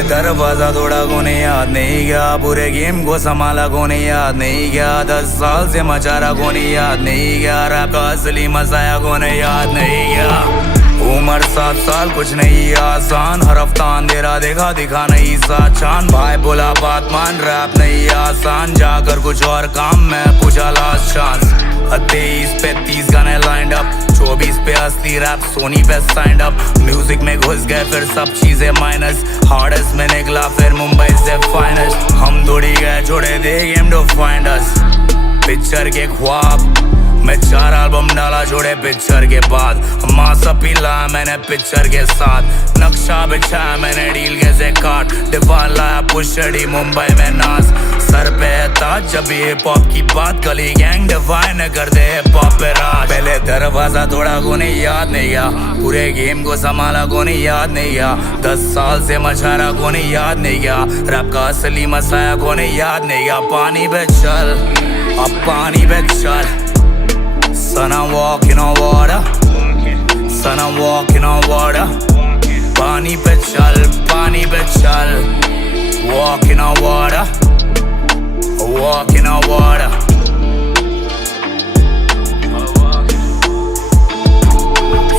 पहले दरवाजा तोड़ा कोने याद नहीं गया, पूरे गेम को संभाला कोने याद नहीं गया, 10 साल से मचा रहा कोने याद नहीं गया, रैप का असली मसाया कोने याद नहीं गया। उम्र 7 साल कुछ नहीं आसान, हर हफ्ता अंधेरा देखा दिखा नहीं सा चांद, भाई बोला बात मान रैप नहीं आसान, जाकर कुछ और काम में पूछा लास्ट चांस। 23 पे 30 गाने लाइंड अप, 24 पे असली रैप सोनी पे साइंड अप, म्यूजिक में घुस गए फिर सब चीजें माइनस, हार्डेस्ट में निकला फिर मुंबई से फाइनेस्ट, हम दौड़ी गए छोड़े दे game to find us, picture के ख्वाब मैं 4 एल्बम डाला जोड़े पिक्चर के बाद, मासा पीला मैंने पिक्चर के साथ, नक्शा बिछाया मैंने डील के से काट, डिफान लाया पुशड़ी मुंबई में नाज, सर पे ताज जब हिप हॉप की बात, गली गैंग डिफाइन कर दे हिप हॉप पे राज। पहले दरवाजा तोड़ा को नहीं याद नहीं गया, पूरे गेम को संभाला को नहीं याद नहीं गया, 10 साल से मचा रहा को नहीं याद नहीं गया, रैप का असली मसाया को नहीं याद नहीं गया, पानी पे चल अब पानी पे चल, son I'm walking on water, son I'm walking on water, पानी पे चल, walking on water, walking on water।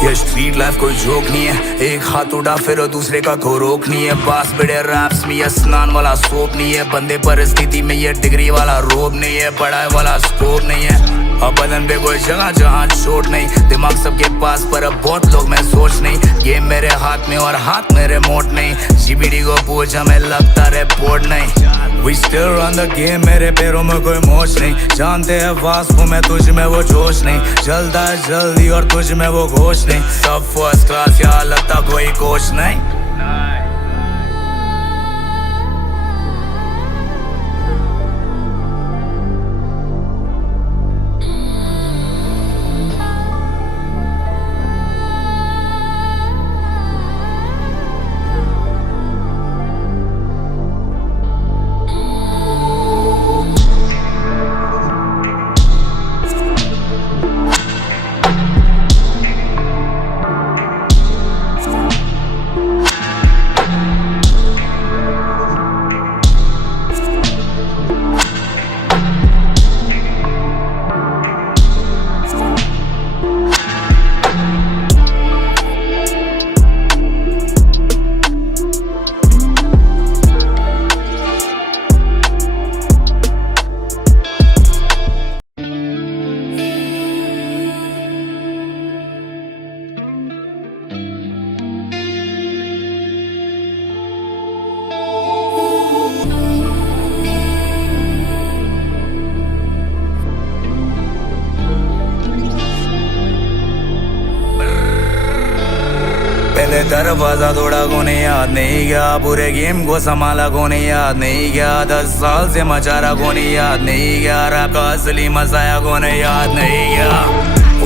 ये स्ट्रीट लाइफ कोई जोक नहीं है, एक हाथ उड़ा फिर दूसरे का को रोक नहीं है, बास बड़े रैप्स में ये स्नान वाला सोप नहीं है, बंदे परिस्थिति में ये डिग्री वाला रोब नहीं है, पढ़ाई वाला स्कोप नहीं है, अब बदन पे कोई जगह जहाँ चोट नहीं, दिमाग सबके पास पर अब बहुत लोग में सोच नहीं, गेम मेरे हाथ में और हाथ मेरे मोट नहीं, जीबीडी को पूछ हमें लगता रिपोर्ट नहीं, We still run the game, मेरे पैरों में कोई मोच नहीं, जानते हैं वास को मैं तुझ में वो जोश नहीं, जल्दा है जल्दी और तुझ में वो घोष नहीं, सब फर्स्ट क्लास यहाँ लगता कोई कोच नहीं। पहले दरवाजा तोड़ा को नहीं याद नहीं गया, पूरे गेम को संभाला को नहीं याद नहीं गया, 10 साल से मचा रहा को नहीं याद नहीं गया, रैप का असली मसाया को नहीं याद नहीं गया।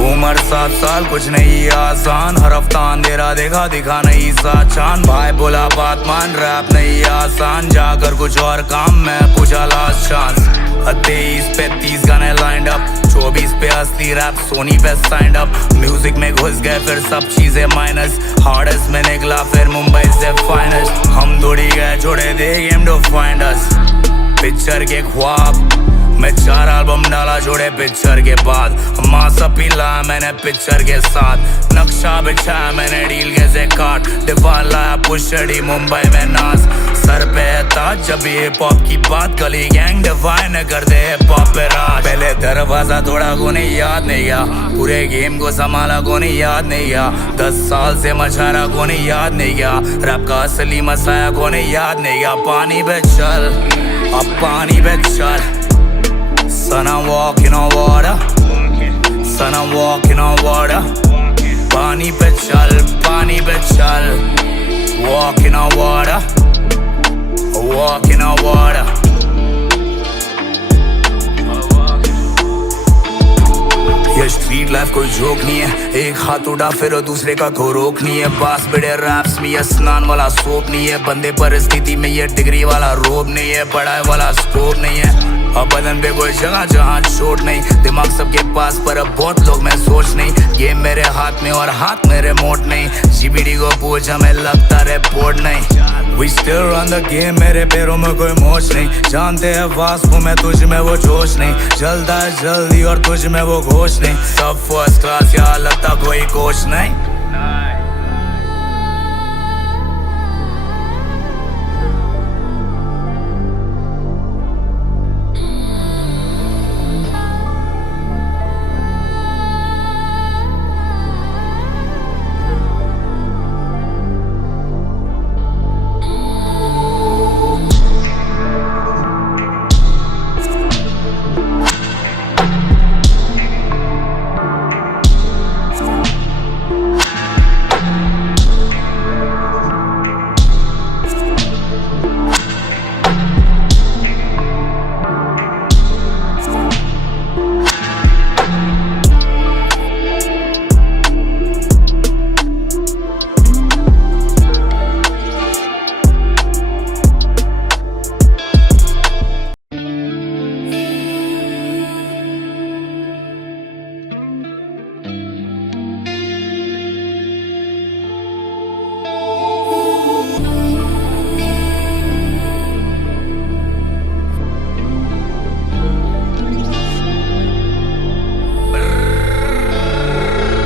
उम्र 7 साल कुछ नहीं आसान, हर हफ्ता अंधेरा देखा दिखा नहीं सा चांद, भाई बोला बात मान रैप नहीं आसान, जाकर कुछ और काम में पूछा लास्ट चांस। 23 पे 30 गाने लाइंड अप, 24 पे असली रैप सोनी पे साइंड अप, म्यूजिक में घुस गए फिर सब चीजें माइनस, हार्डेस्ट में निकला फिर मुंबई से फाइनेस्ट, हम दौड़ी गए छोड़े दे game to find us, picture के ख्वाब मैं 4 एल्बम डाला जोड़े पिक्चर के बाद, मासा पीला मैंने पिक्चर के साथ, नक्शा बिछाया मैंने डील के से काट, डिफान लाया पुशड़ी मुंबई में नाज, सर पे ताज जब हिप हॉप की बात, गली गैंग डिफाइन कर दे हिप हॉप पे राज। पहले दरवाजा तोड़ा को नहीं याद नहीं गया, पूरे गेम को संभाला को नहीं याद नहीं गया, 10 साल से मचा रहा को नहीं याद नहीं गया, रैप का असली मसाया को नहीं याद नहीं गया, पानी पे चल अब पानी पे चल, son I'm walking on water, son I'm walking on water, पानी पे चल, walking on water, walking on water। ये स्ट्रीट लाइफ कोई जोक नहीं है, एक हाथ उड़ा फिर दूसरे का को रोक नहीं है, बास बड़े रैप्स में ये स्नान वाला सोप नहीं है, बंदे परिस्थिति में ये डिग्री वाला रोब नहीं है, पढ़ाई वाला स्कोप नहीं है, अब बदन पे कोई जगह जहाँ चोट नहीं, दिमाग सबके पास पर अब बहुत लोग में सोच नहीं। गेम मेरे हाथ में और हाथ मेरे मोट नहीं, जीबीडी को पूछ हमें लगता रिपोर्ट नहीं। We still run the game, मेरे पैरों में कोई मोच नहीं, जानते हैं वास्को में तुझ में वो जोश नहीं, चलता है जल्दी और तुझ में वो घोष नहीं। सब फर्स्ट क्लास यहाँ लगता कोई कोच नहीं।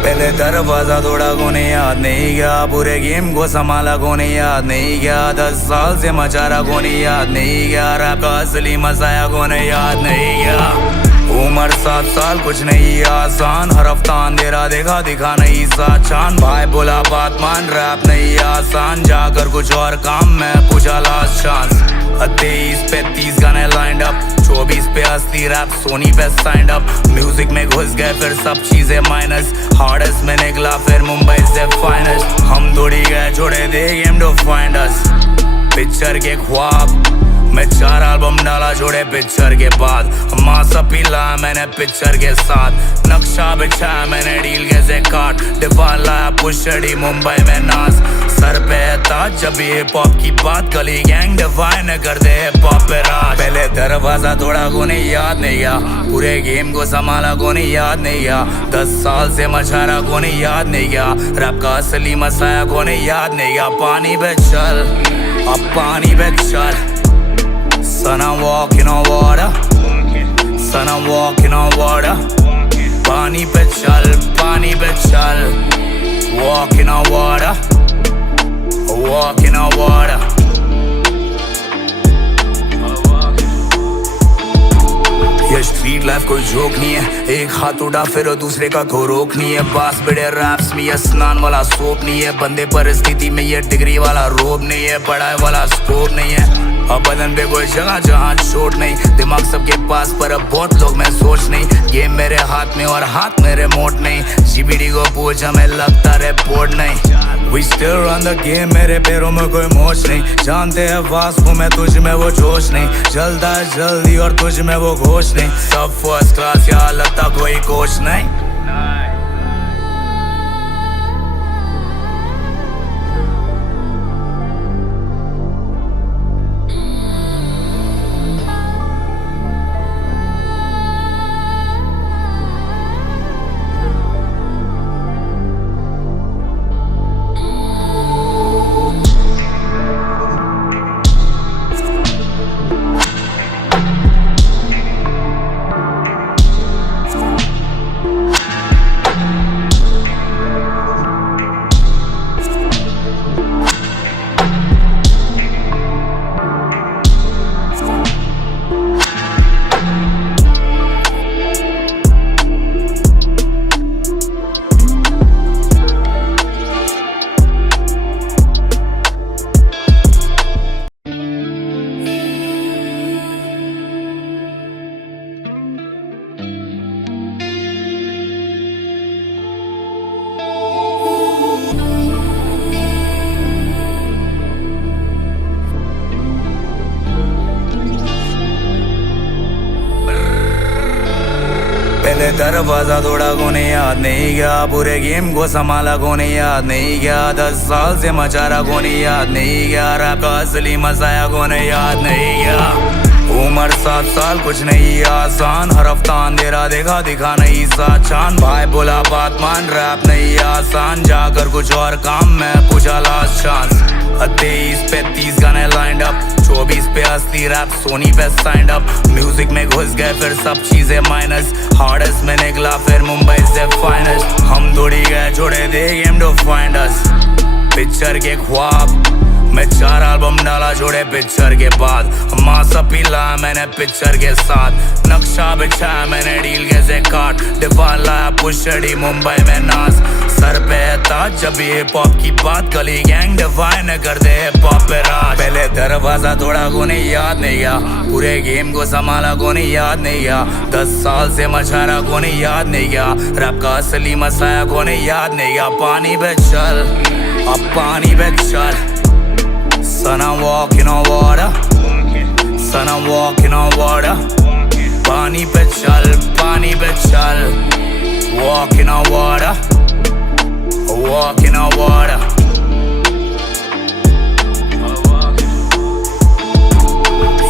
पहले दरवाजा तोड़ा कोने याद नहीं गया, पूरे गेम को संभाला कोने याद नहीं गया, 10 साल से मचा रहा कोने याद नहीं गया, रैप का असली मसाया कोने याद नहीं गया। उम्र 7 साल कुछ नहीं आसान, हर हफ्ता अंधेरा देखा दिखा नहीं सा चांद, भाई बोला बात मान रैप नहीं आसान, जाकर कुछ और काम में पूछा लास्ट चांस। 23 पे 30 गाने लाइंड अप, 24 पे असली रैप सोनी पे साइंड अप, म्यूजिक में घुस गए फिर सब चीजें माइनस, हार्डेस्ट में निकला फिर मुंबई से फाइनेस्ट, हम दौड़ी गए छोड़े दे game to find us. Picture के ख्वाब मैं 4 एल्बम डाला जोड़े पिक्चर के बाद, मासा पीला मैंने पिक्चर के साथ, नक्शा बिछाया मैंने डील के से काट, डिफान लाया पुशड़ी मुंबई में नाज, सर पे ताज जब ये हिप हॉप की बात, गली गैंग डिफाइन कर दे हिप हॉप पे राज। पहले दरवाजा तोड़ा को नहीं याद नहीं गया, पूरे गेम को संभाला को नहीं याद नहीं गया, 10 साल से मचारा को नहीं याद नहीं गया, रैप का असली मसाया को नहीं याद नहीं गया। पानी पे चल अब पानी पे चल, son I'm walking on water, son I'm walking on water, पानी पे चल, walking on water, walking on water। ये स्ट्रीट लाइफ कोई जोक नहीं है, एक हाथ उड़ा फिर दूसरे का को रोक नहीं है, बास बड़े रैप्स में ये स्नान वाला सोप नहीं है, बंदे परिस्थिति में ये डिग्री वाला रोब नहीं है, पढ़ाई वाला स्कोप नहीं है। अब बदन पे कोई जगह जहाँ चोट नहीं, दिमाग सबके पास पर अब बहुत लोग में सोच नहीं, गेम मेरे हाथ में और हाथ मेरे मोट नहीं, जीबीडी को पूछ हमें लगता रिपोर्ट नहीं। We still run the game, मेरे पैरों में कोई मोच नहीं, जानते हैं वास्को में तुझ में वो जोश नहीं, चलता है जल्दी और तुझ में वो घोष नहीं। सब फर्स्ट क्लास यहाँ लगता कोई कोच नहीं। पहले दरवाजा तोड़ा कोने याद नहीं गया, पूरे गेम को संभाला कोने याद नहीं गया, 10 साल से मचा रहा कोने याद नहीं गया, रैप का असली मसाया कोने याद नहीं गया। उम्र 7 साल कुछ नहीं आसान, हर हफ्ता अंधेरा देखा दिखा नहीं सा चांद। भाई बोला बात मान, रैप नहीं आसान, जाकर कुछ और काम में पूछा लास्ट चांस। 23 पे 30 गाने लाइंड अप, 24 पे असली रैप सोनी पे साइंड अप। म्यूजिक में घुस गए फिर सब चीजें माइनस, हार्डेस्ट में निकला फिर मुंबई से फाइनेस्ट। हम दौड़ी गए छोड़े दे game to find us, picture के ख्वाब मैं 4 एल्बम डाला जोड़े पिक्चर के बाद। मासा पीला मैंने पिक्चर के साथ, नक्शा बिछाया मैंने डील के से काट। डिफान लाया पुशड़ी मुंबई में नाज, सर पे ताज जब ये हिप हॉप की बात। गली गैंग डिफाइन कर दे हिप हॉप पे राज। पहले दरवाजा तोड़ा को नहीं याद नहीं गया, पूरे गेम को संभाला को नहीं याद नहीं गया। 10 साल से मचारा को नहीं याद नहीं गया, रैप का असली मसाया को नहीं याद नहीं गया। पानी पे चल अब पानी पे चल, son I'm walking on water, son I'm walking on water. पानी पे चल, walking on water, walking on water.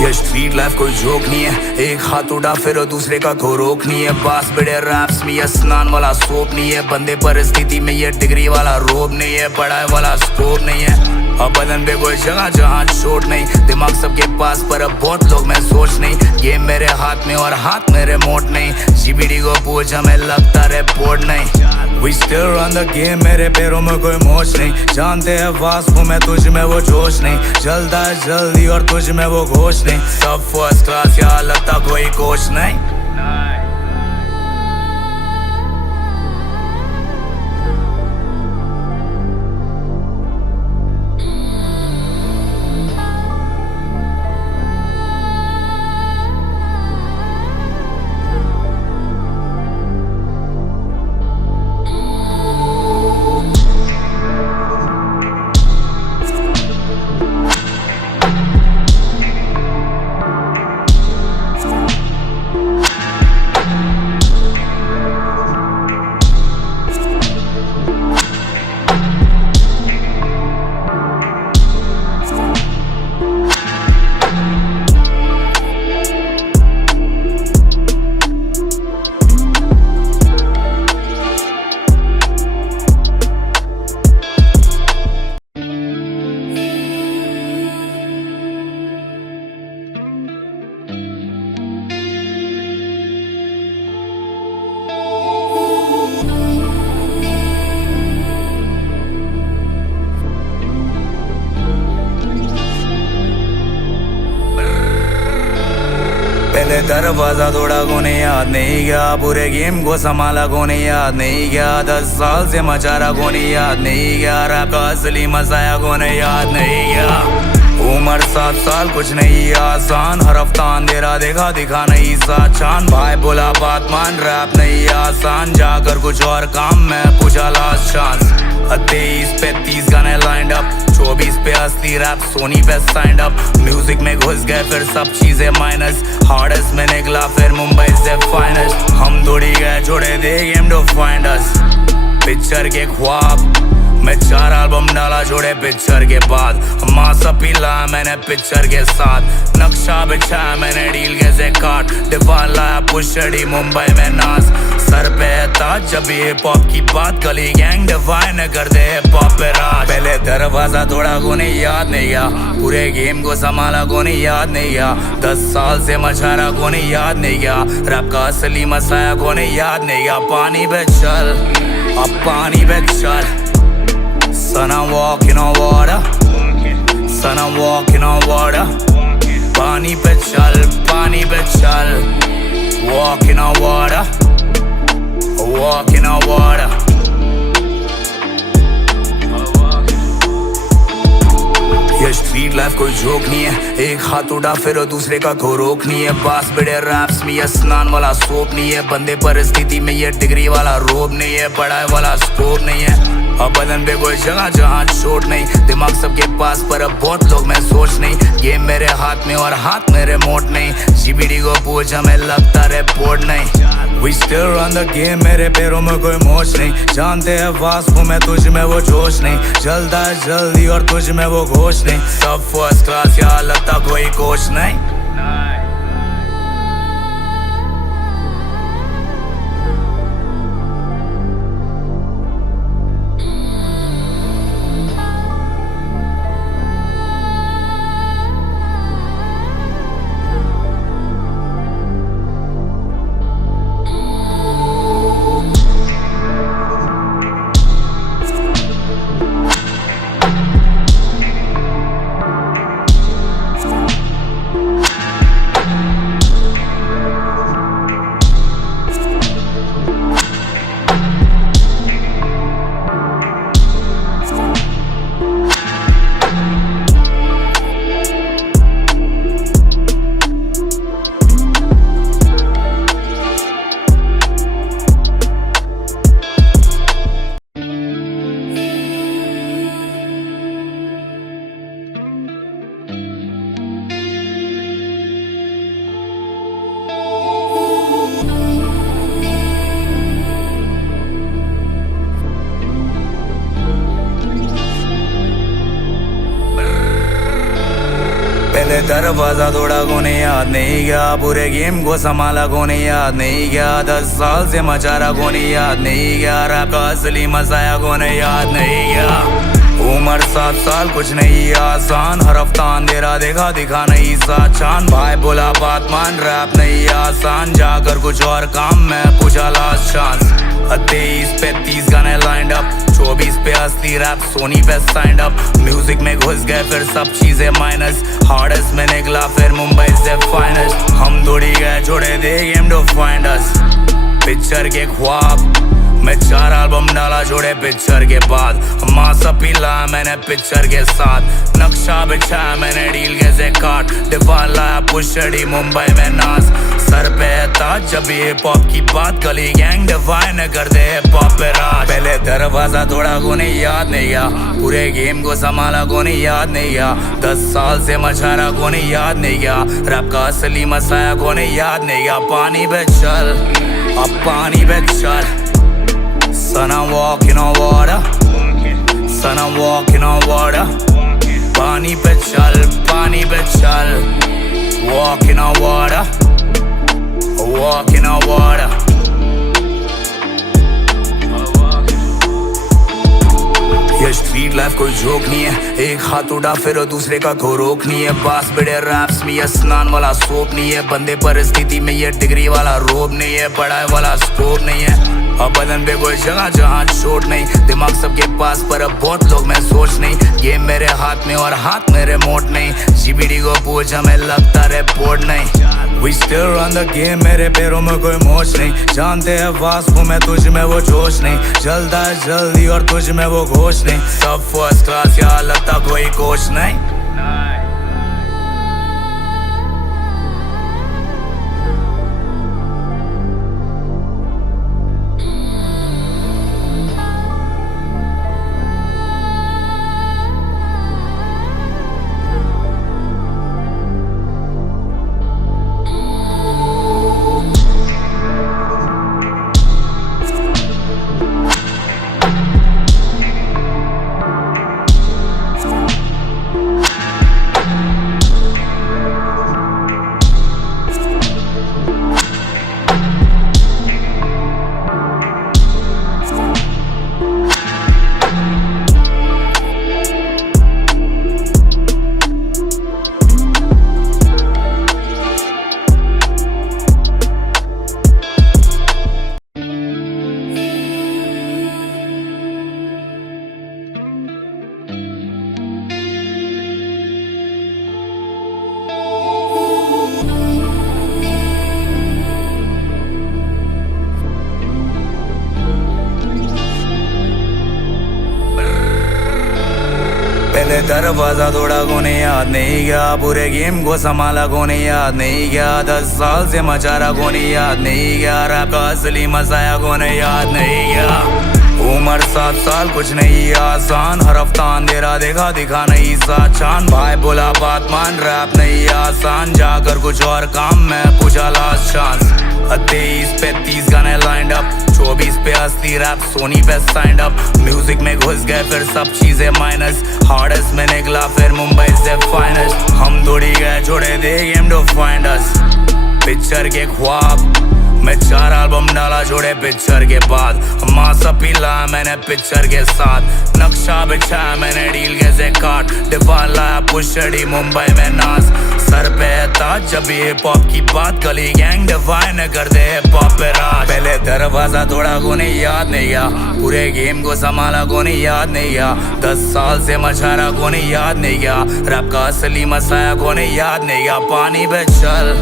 ये स्ट्रीट लाइफ कोई जोक नहीं है, एक हाथ उड़ा फिर दूसरे का को रोक नहीं है। बास बड़े रैप्स में ये स्नान वाला सोप नहीं है, बंदे परिस्थिति में ये डिग्री वाला रोब नहीं है, पढ़ाई वाला स्कोप नहीं है। अब बदन पे कोई जगह जहाँ चोट नहीं, दिमाग सबके पास पर अब बहुत लोग में सोच नहीं। गेम मेरे हाथ में और हाथ मेरे मोट नहीं, जीबीडी को पूछ हमें लगता रिपोर्ट नहीं। We still run the game, मेरे पैरों में कोई मोच नहीं, जानते हैं वास्पो में तुझ में वो जोश नहीं। जल्दा है जल्दी और तुझ में वो घोष नहीं, सब फर्स्ट क्लास यहाँ लगता कोई कोच नहीं। पहले दरवाजा तोड़ा को नहीं याद नहीं गया, पूरे गेम को संभाला को नहीं याद नहीं गया। 10 साल से मचारा को नहीं याद नहीं गया, रैप का असली मसाया को नहीं याद नहीं गया। उम्र 7 साल कुछ नहीं आसान, हर हफ्ता अंधेरा देखा दिखा नहीं सा चांद। भाई बोला बात मान, रैप नहीं आसान, जाकर कुछ और काम में पूछा लास्ट चांस। 23 पे 30 गाने लाइंड अप, 24 पे असली रैप सोनी पे साइंड अप। म्यूजिक में घुस गए फिर सब चीजें माइनस, हार्डेस्ट में निकला फिर मुंबई से फाइनेस्ट। हम दौड़ी गए छोड़े दे game to find us, picture के ख्वाब मैं 4 एल्बम डाला जोड़े पिक्चर के बाद। मासा पीला मैंने पिक्चर के साथ, नक्शा बिछाया मैंने डील के से काट। डिफान लाया पुशड़ी मुंबई में नाज, सर पे ताज जब ये हिप हॉप की बात। गली गैंग डिफाइन कर दे हिप हॉप पे राज। पहले दरवाजा तोड़ा को नहीं याद नहीं गया, पूरे गेम को संभाला को नहीं याद नहीं गया। 10 साल से मचारा को नहीं याद नहीं गया, रैप का असली मसाया को नहीं याद नहीं गया। पानी पे चल अब पानी पे चल, son I'm walking on water, son I'm walking on water. पानी पे चल, walking on water, walking on water. ये स्ट्रीट लाइफ कोई जोक नहीं है, एक हाथ उड़ा फिर दूसरे का को रोक नहीं है। बास बड़े रैप्स में ये स्नान वाला सोप नहीं है, बंदे परिस्थिति में ये डिग्री वाला रोब नहीं है, पढ़ाई वाला स्कोप नहीं है। अब बदन पे कोई जगह जहाँ चोट नहीं, दिमाग सबके पास पर अब बहुत लोग में सोच नहीं। गेम मेरे हाथ में और हाथ मेरे मोट नहीं, जीबीडी को पूछ हमें लगता रिपोर्ट नहीं। We still run the game, मेरे पैरों में कोई मोच नहीं, जानते हैं वास्पो में तुझ में वो जोश नहीं। जल्दा है जल्दी और तुझ में वो घोष नहीं, सब फर्स्ट क्लास यहाँ लगता कोई कोच नहीं। दरवाजा तोड़ा कोने याद नहीं गया, पूरे गेम को संभाला कोने याद नहीं गया, 10 साल से मचा रहा कोने याद नहीं गया, रैप का असली मसाया कोने याद नहीं गया। उम्र 7 साल कुछ नहीं आसान, हर हफ्ता अंधेरा देखा दिखा नहीं सा चांद, भाई बोला बात मान रैप नहीं आसान, जाकर कुछ और काम में पूछा लास्ट चांस। 23 पे 30 गाने लाइंड अप, 24 पे असली रैप सोनी पे साइंड अप, म्यूजिक में घुस गए फिर सब चीजें माइनस, हार्डेस्ट में निकला फिर मुंबई से फाइनेस्ट, हम दौड़ी गए छोड़े दे game to find us, picture के ख्वाब मैं 4 एल्बम डाला जोड़े पिक्चर के बाद, मासा पीला मैंने पिक्चर के साथ, नक्शा बिछाया मैंने डील के से काट, डिफान लाया पुशड़ी मुंबई में नाज, सर पे ताज जब ये पॉप की बात, गली गैंग डिफाइन कर दे पॉप पे राज। पहले दरवाजा तोड़ा को नहीं याद नहीं गया, पूरे गेम को संभाला को नहीं याद नहीं गया, 10 साल से मचारा को नहीं याद नहीं गया, रैप का असली मसाया को नहीं याद नहीं गया, पानी पे चल अब पानी पे चल, son I'm walking on water, son I'm walking on water, पानी पे चल, walking on water, walking on water। ये स्ट्रीट लाइफ कोई जोक नहीं है, एक हाथ उड़ा फिर दूसरे का को रोक नहीं है, बास बड़े रैप्स में ये स्नान वाला सोप नहीं है, बंदे परिस्थिति में ये डिग्री वाला रोब नहीं है, पढ़ाई वाला स्कोप नहीं है, अब बदन पे कोई जगह जहाँ चोट नहीं, दिमाग सबके पास पर अब बहुत लोग में सोच नहीं, गेम मेरे हाथ में और हाथ मेरे मोट नहीं, जीबीडी को पूछ हमें लगता रिपोर्ट नहीं, We still run the game, मेरे पैरों में कोई मोच नहीं, जानते हैं वास को मैं तुझ में वो जोश नहीं, जल्दा है जल्दी और तुझ में वो घोष नहीं, सब फर्स्ट क्लास यहाँ लगता कोई कोच नहीं। पहले दरवाजा तोड़ा को नहीं याद नहीं गया, पूरे गेम को संभाला को नहीं याद नहीं गया, 10 साल से मचारा को नहीं याद नहीं गया, रैप का असली मसाया को नहीं याद नहीं गया। उम्र 7 साल कुछ नहीं आसान, हर हफ्ता अंधेरा देखा दिखा नहीं सा चांद, भाई बोला बात मान रैप नहीं आसान, जाकर कुछ और काम में पूछा लास्ट चांस। 23 पे 30 गाने लाइंड अप, 24 पे असली रैप सोनी पे साइंड अप, म्यूजिक में घुस गए फिर सब चीजें माइनस, हार्डेस्ट में निकला फिर मुंबई से फाइनेस्ट, हम दौड़ी गए छोड़े दे game to find us, picture के ख्वाब मैं 4 एल्बम डाला जोड़े पिक्चर के बाद, मासा पीला मैंने पिक्चर के साथ, नक्शा बिछाया मैंने डील के से काट, डिफान लाया पुशड़ी मुंबई में नाज, सर पे ताज जब ये पॉप की बात, गली गैंग डिफाइन कर दे पॉप पे राज। पहले दरवाजा तोड़ा को नहीं याद नहीं गया, पूरे गेम को संभाला को नहीं याद नहीं गया, 10 साल से मचारा को नहीं याद नहीं गया, रैप का असली मसाया को नहीं याद नहीं गया, पानी पे चल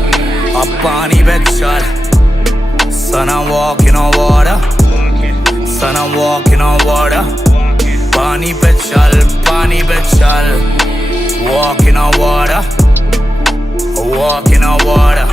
अब पानी पे चल, son I'm walking on water, son I'm walking on water, पानी पे चल, walking on water, walking on water।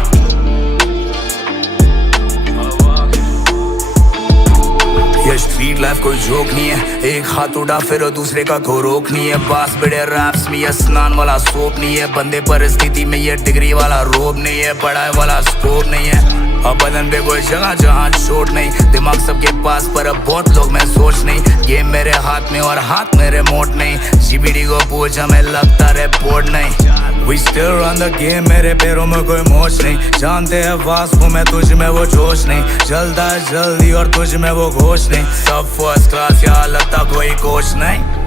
ये स्ट्रीट लाइफ कोई जोक नहीं है, एक हाथ उड़ा फिर दूसरे का को रोक नहीं है, बास बड़े रैप्स में ये स्नान वाला सोप नहीं है, बंदे परिस्थिति में ये डिग्री वाला रोब नहीं है, पढ़ाई वाला स्कोप नहीं है, अब बदन पे कोई जगह जहाँ चोट नहीं, दिमाग सबके पास पर अब बहुत लोग में सोच नहीं। गेम मेरे हाथ में और हाथ मेरे मोट नहीं, जीबीडी को पूछ हमें लगता रिपोर्ट नहीं। We still run the game, मेरे पैरों में कोई मोच नहीं, जानते हैं वास्को में तुझ में वो जोश नहीं, जल्दा है जल्दी और तुझ में वो घोष नहीं। सब फर्स्ट क्लास यहाँ लगता कोई कोच नहीं।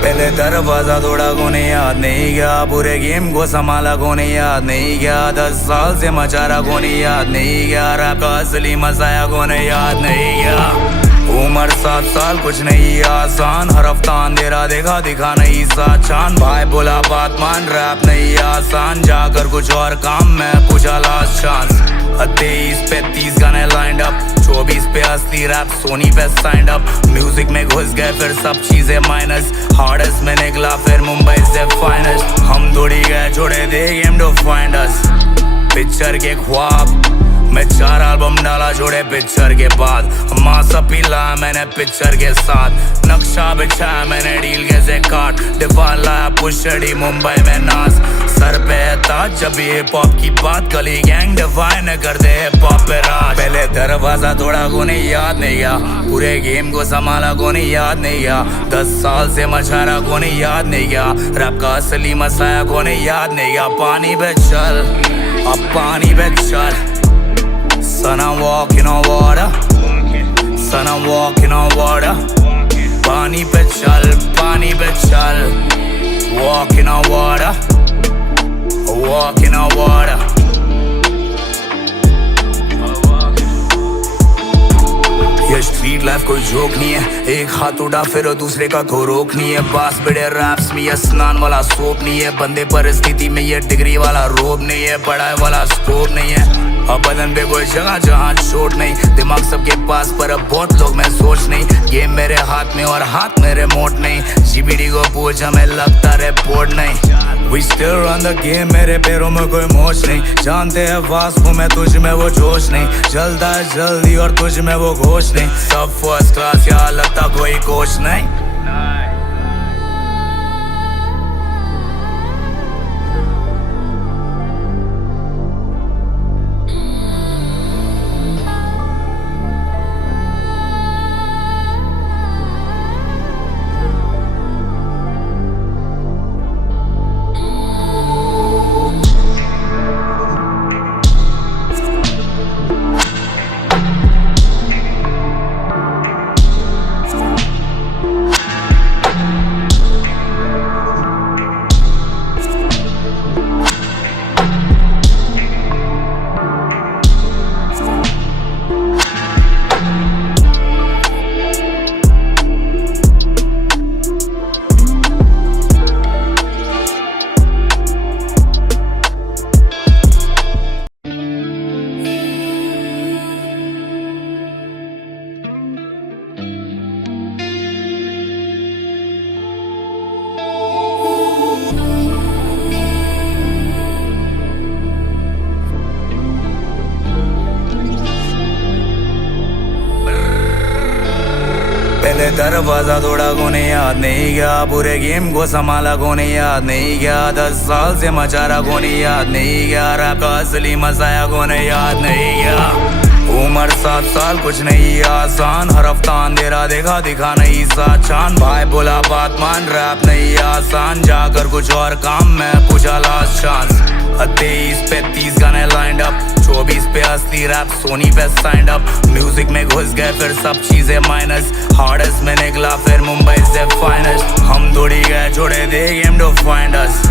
पहले दरवाजा तोड़ा कोने याद नहीं गया, पूरे गेम को संभाला कोने याद नहीं गया, 10 साल से मचा रहा कोने याद नहीं गया, रैप का असली मजाया कोने याद नहीं गया। उम्र 7 साल कुछ नहीं आसान, हर हफ्ता अंधेरा देखा दिखा नहीं सा चांद, भाई बोला बात मान रैप नहीं आसान, जाकर कुछ और काम में पूछा लास्ट चांस। 23 पे 30 गाने लाइंड अप, 24 पे असली रैप सोनी पे साइंड अप, म्यूजिक में घुस गए फिर सब चीजें माइनस, हार्डेस्ट में निकला फिर मुंबई से फाइनेस्ट, हम दौड़ी गए छोड़े दे game to find us. Picture के ख्वाब मैं 4 एल्बम डाला जोड़े पिक्चर के बाद, मासा पीला मैंने पिक्चर के साथ, नक्शा बिछाया मैंने डील के से काट, डिफान लाया पुशड़ी मुंबई में नाज, सर पे है ताज जब ये हिप हॉप की बात, गली गैंग डिफाइन कर दे हिप हॉप पे राज। पहले दरवाजा तोड़ा को नहीं याद नहीं गया, पूरे गेम को संभाला को नहीं याद नहीं गया, 10 साल से मचा रहा को नहीं याद नहीं गया, रैप का असली मसाया को नहीं याद नहीं गया। पानी पे चल अब पानी पे चल, son I'm walking on water, son I'm walking on water, पानी पे चल, walking on water, walking on water। ये स्ट्रीट लाइफ कोई जोक नहीं है, एक हाथ उड़ा फिर दूसरे का को रोक नहीं है, बास बड़े रैप्स में ये स्नान वाला सोप नहीं है, बंदे परिस्थिति में ये डिग्री वाला रोब नहीं है, पढ़ाई वाला स्कोप नहीं है। अब बदन पे कोई जगह जहाँ चोट नहीं, दिमाग सबके पास पर अब बहुत लोग में सोच नहीं, गेम मेरे हाथ में और हाथ मेरे मोट नहीं, जीबीडी को पूछ हमें लगता रिपोर्ट नहीं। We still run the game, मेरे पैरों में कोई मोच नहीं, जानते हैं वास्को में तुझ में वो जोश नहीं, जल्दा है जल्दी और तुझ में वो घोष नहीं। सब फर्स्ट क्लास यहाँ लगता कोई कोच नहीं। पहले दरवाजा तोड़ा कोने याद नहीं गया, पूरे गेम को संभाला कोने याद नहीं गया, 10 साल से मचा रहा कोने याद नहीं गया, रैप का असली मसाया कोने याद नहीं गया। उम्र 7 साल कुछ नहीं आसान, हर हफ्ता अंधेरा देखा दिखा नहीं सा चांद। भाई बोला बात मान, रैप नहीं आसान, जाकर कुछ और काम में पूछा लास्ट चांस। 23 पे 30 गाने लाइंड अप, 24 पे असली रैप सोनी पे साइंड अप। म्यूजिक में घुस गए फिर सब चीजें माइनस, हार्डेस्ट में निकला फिर मुंबई से फाइनेस्ट। हम दौड़ी गए छोड़े दे game to find us,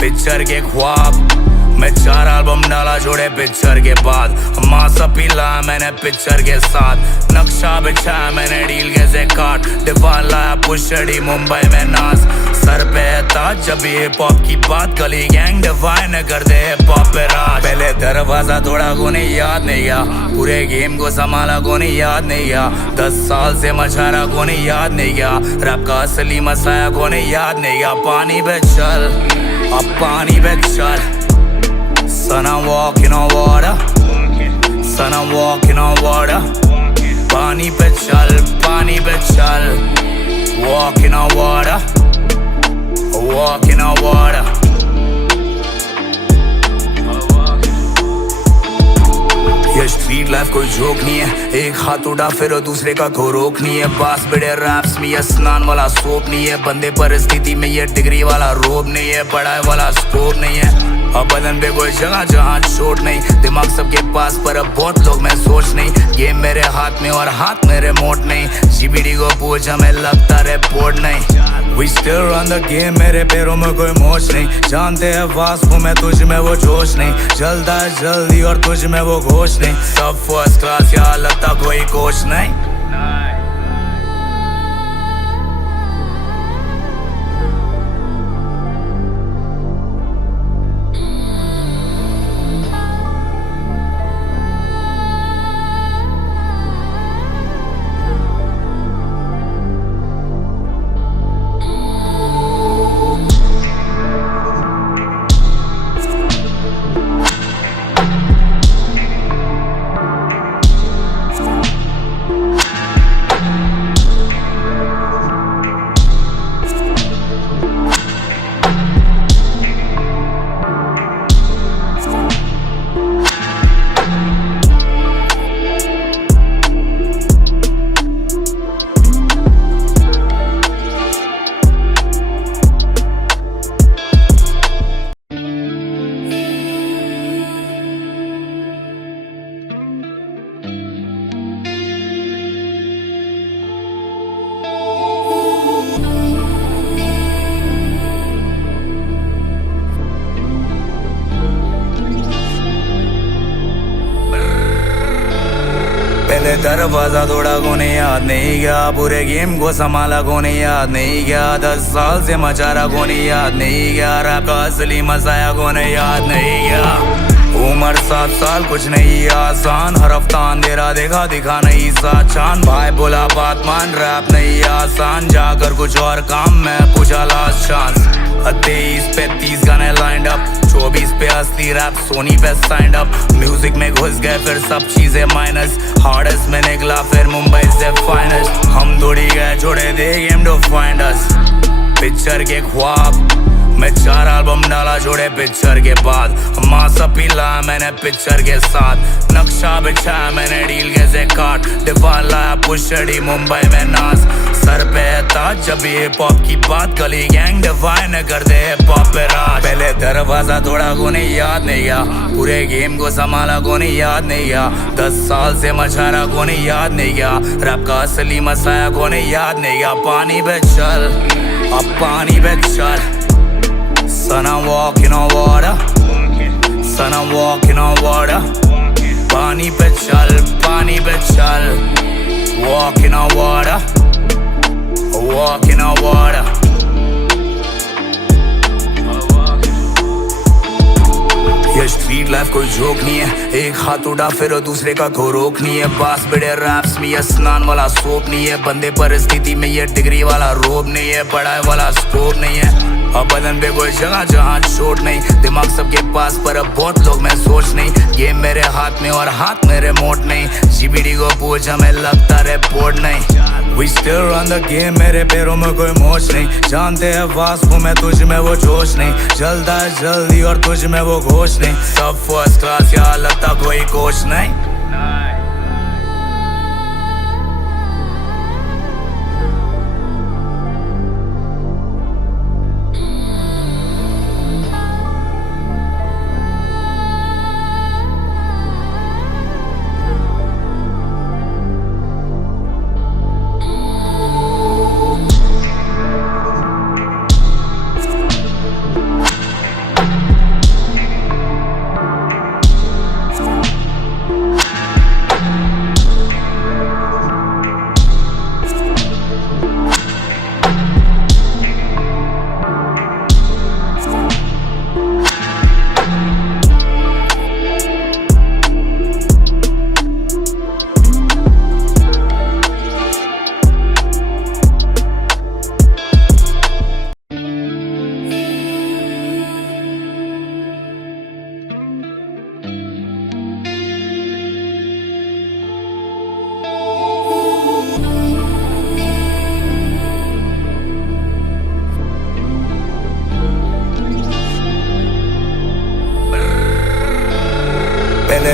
picture के ख्वाब मैं 4 एल्बम डाला जोड़े पिक्चर के बाद। मासा पीला मैंने पिक्चर के साथ, नक्शा बिछाया मैंने डील के से काट। डिफान लाया पुशड़ी मुंबई में नाज, सर पे ताज जब हिप हॉप की बात। गली गैंग डिफाइन कर दे हिप हॉप पे राज। पहले दरवाजा तोड़ा को नहीं याद नहीं गया, पूरे गेम को संभाला को नहीं याद नहीं गया। 10 साल से मचारा को नहीं याद नहीं गया, रैप का असली मसाया को नहीं याद नहीं गया। पानी पे चल अब पानी पे चल, son I'm walking on water, son I'm walking on water. पानी पे चल, walking on water, walking on water. ये स्ट्रीट लाइफ कोई जोक नहीं है, एक हाथ उड़ा फिर दूसरे का को रोक नहीं है। बास बड़े रैप्स में ये स्नान वाला सोप नहीं है, बंदे परिस्थिति में ये डिग्री वाला रोब नहीं है, पढ़ाई वाला स्कोप नहीं है। अब बदन पे कोई जगह जहाँ चोट नहीं, दिमाग सबके पास पर अब बहुत लोग में सोच नहीं। गेम मेरे हाथ में और हाथ मेरे मोट नहीं, जीबीडी को पूछ हमें लगता रिपोर्ट नहीं। We still run the game, मेरे पैरों में कोई मोच नहीं, जानते हैं वास्को में तुझ में वो जोश नहीं। जल्दा है जल्दी और तुझ में वो घोष नहीं, सब फर्स्ट क्लास यहाँ लगता कोई कोच नहीं। पहले दरवाजा तोड़ा को नहीं याद नहीं गया, पूरे गेम को संभाला को नहीं याद नहीं गया। 10 साल से मचारा को नहीं याद नहीं गया, रैप का असली मसाया को नहीं याद नहीं गया। उम्र 7 साल कुछ नहीं आसान, हर हफ्ता अंधेरा देखा दिखा नहीं सा चांद। भाई बोला बात मान, रैप नहीं आसान, जाकर कुछ और काम में पूछा लास्ट चांस। 23 पे 30 गाने लाइंड अप, 24 पे असली रैप सोनी पे साइंड अप। म्यूजिक में घुस गए फिर सब चीजें माइनस, हार्डेस्ट में निकला फिर मुंबई से फाइनेस्ट। हम दौड़ी गए छोड़े दे game to find us, picture के ख्वाब मैं 4 एल्बम डाला जोड़े पिक्चर के बाद। मासा पीला मैंने पिक्चर के साथ, नक्शा बिछाया मैंने डील के से काट। डिफान लाया पुशड़ी मुंबई में नाज, सर पे ताज जब हिप हॉप की बात। गली गैंग डिफाइन कर दे हिप हॉप पे राज। पहले दरवाजा तोड़ा को नहीं याद नहीं गया, पूरे गेम को संभाला को नहीं याद नहीं गया। 10 साल से मचारा को नहीं याद नहीं गया, रैप का असली मसाया को नहीं याद नहीं गया। पानी पे चल अब पानी पे चल, son I'm walking on water, son I'm walking on water. पानी पे चल, walking on water, walking on water. ये स्ट्रीट लाइफ कोई जोक नहीं है, एक हाथ उड़ा फिर दूसरे का को रोक नहीं है। बास बड़े रैप्स में ये स्नान वाला सोप नहीं है, बंदे परिस्थिति में ये डिग्री वाला रोब नहीं है, पढ़ाई वाला स्कोप नहीं है। अब बदन पे कोई जगह जहाँ चोट नहीं, दिमाग सबके पास पर अब बहुत लोग में सोच नहीं। गेम मेरे हाथ में और हाथ मेरे मोट नहीं, जीबीडी को पूछ हमें लगता रिपोर्ट नहीं। We still run the game, मेरे पैरों में कोई मोच नहीं, जानते हैं वास्को में तुझ में वो जोश नहीं। जल्दा है जल्दी और तुझ में वो घोष नहीं, सब फर्स्ट क्लास यहाँ लगता कोई कोच नहीं।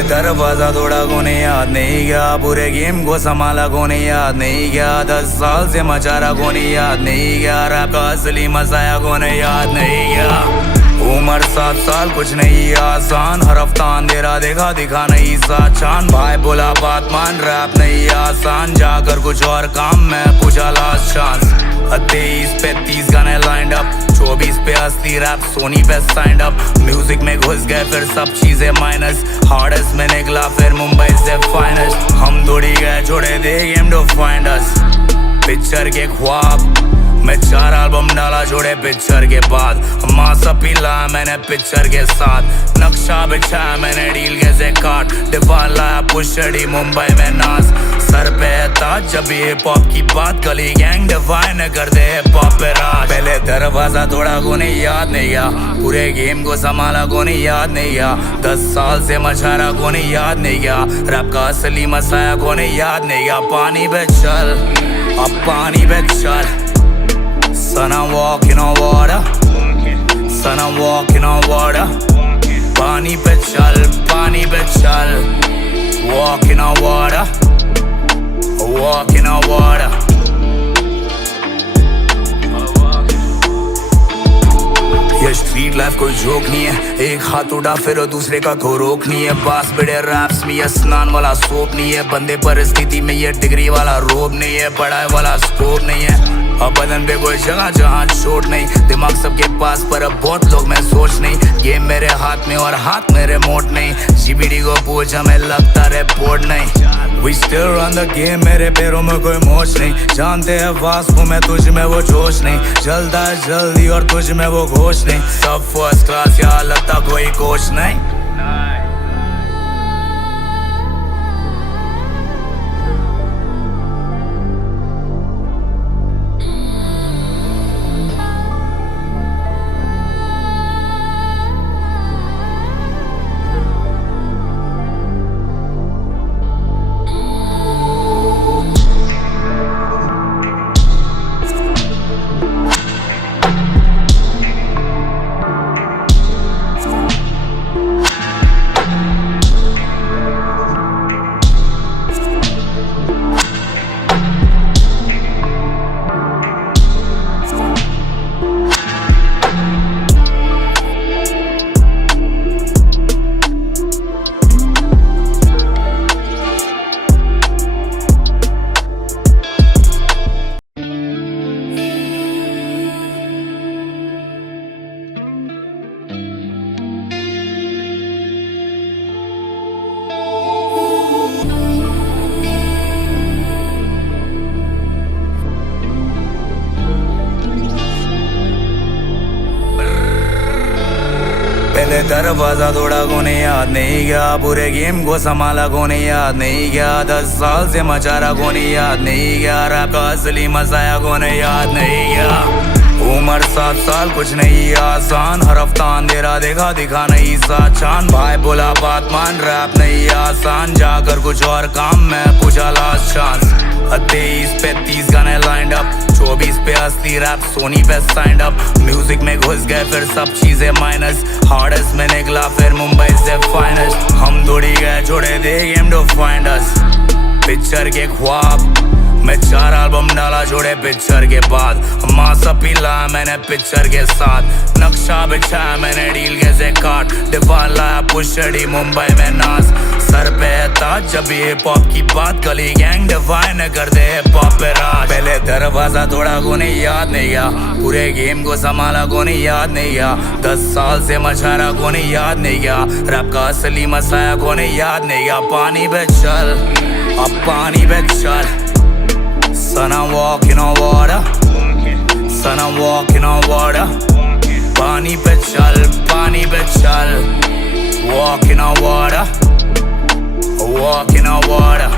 पहले दरवाजा तोड़ा कोने याद नहीं गया, पूरे गेम को संभाला कोने याद नहीं गया, 10 साल से मचा रहा कोने याद नहीं गया, रैप का असली मसाया कोने याद नहीं गया। उम्र 7 साल कुछ नहीं आसान, हर हफ्ता अंधेरा देखा दिखा नहीं सा चांद, भाई बोला बात मान रैप नहीं आसान, जाकर कुछ और काम में पूछा लास्ट चांस। 23 पे 30 गाने लाइंड अप, 24 पे असली रैप सोनी पे साइंड अप, म्यूजिक में घुस गए फिर सब चीजें माइनस, हार्डेस्ट में निकला फिर मुंबई से फाइनेस्ट, हम दौड़ी गए छोड़े दे game to find us, picture के ख्वाब मैं 4 एल्बम डाला जोड़े पिक्चर के बाद, मासा पीला मैंने पिक्चर के साथ, नक्शा बिछाया मैंने डील के से काट, डिफान लाया पुशड़ी मुंबई में नाज, सर पे ताज जब ये हिप हॉप की बात, गली गैंग डिफाइन कर दे हिप हॉप पे राज। पहले दरवाजा तोड़ा को नहीं याद नहीं गया, पूरे गेम को संभाला को नहीं याद नहीं गया, 10 साल से मचारा को नहीं याद नहीं गया, रैप का असली मसाया को नहीं याद नहीं गया, पानी पे चल अब पानी पे चल, son I'm walking on water, son I'm walking on water, पानी पे चल, walking on water, walking on water। ये स्ट्रीट लाइफ कोई जोक नहीं है, एक हाथ उड़ा फिर दूसरे का को रोक नहीं है, बास बड़े रैप्स में ये स्नान वाला सोप नहीं है, बंदे परिस्थिति में ये डिग्री वाला रोब नहीं है, पढ़ाई वाला स्कोप नहीं है, अब बदन पे कोई जगह जहाँ चोट नहीं, दिमाग सबके पास पर अब बहुत लोग में सोच नहीं, गेम मेरे हाथ में और हाथ मेरे मोट नहीं, जीबीडी को पूछ हमें लगता रिपोर्ट नहीं, We still run the game, मेरे पैरों में कोई मोच नहीं, जानते हैं वास्को में तुझ में वो जोश नहीं, जल्दा है जल्दी और तुझ में वो घोष नहीं, सब फर्स्ट क्लास यहाँ लगता कोई कोच नहीं। पहले दरवाजा तोड़ा को नहीं याद नहीं गया, पूरे गेम को संभाला को नहीं याद नहीं गया, 10 साल से मचारा को नहीं याद नहीं गया, रैप का असली मसाया को नहीं याद नहीं गया। उम्र 7 साल कुछ नहीं आसान, हर हफ्ता अंधेरा देखा दिखा नहीं सा चांद, भाई बोला बात मान रैप नहीं आसान, जाकर कुछ और काम में पूछा लास्ट चांस। 23 पे 30 गाने लाइंड अप, 24 पे असली रैप सोनी पे साइंड अप, म्यूजिक में घुस गए फिर सब चीजें माइनस, हार्डेस्ट में निकला फिर मुंबई से फाइनेस्ट, हम दौड़ी गए छोड़े दे game to find us, picture के ख्वाब मैं 4 एल्बम डाला जोड़े पिक्चर के बाद, मासा पीला मैंने पिक्चर के साथ, नक्शा बिछाया मैंने डील के से काट, डिफान लाया पुशड़ी मुंबई में नाज, सर पे ताज जब ये हिप हॉप की बात, गली गैंग डिफाइन कर दे हिप हॉप पे राज। पहले दरवाजा तोड़ा को नहीं याद नहीं गया, पूरे गेम को संभाला को नहीं याद नहीं गया, 10 साल से मचारा को नहीं याद नहीं गया, रैप का असली मसाया को नहीं याद नहीं गया, पानी पे चल अब पानी पे चल, son I'm walking on water, son I'm walking on water, पानी पे चल, walking on water, walking on water।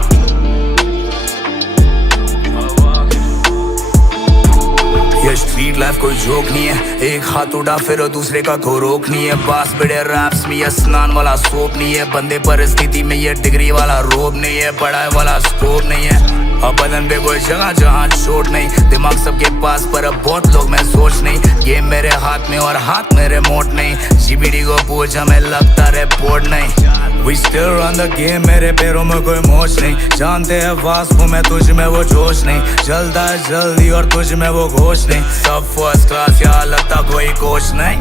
ये स्ट्रीट लाइफ कोई जोक नहीं है, एक हाथ उड़ा फिर दूसरे का को रोक नहीं है, बास बड़े रैप्स में ये स्नान वाला सोप नहीं है, बंदे परिस्थिति में ये डिग्री वाला रोब नहीं है, पढ़ाई वाला स्कोप नहीं है, अब बदन पे कोई जगह जहाँ चोट नहीं, दिमाग सबके पास पर अब बहुत लोग मैं सोच नहीं। गेम मेरे हाथ में और हाथ मेरे मोट नहीं, जीबीडी को पूछ हमें लगता रिपोर्ट नहीं। We still run the game, मेरे पैरों में कोई मोच नहीं, जानते हैं वास्पो में तुझ में वो जोश नहीं, चलता है जल्दी और तुझ में वो घोष नहीं। सब फर्स्ट क्लास यहाँ लगता कोई कोच नहीं।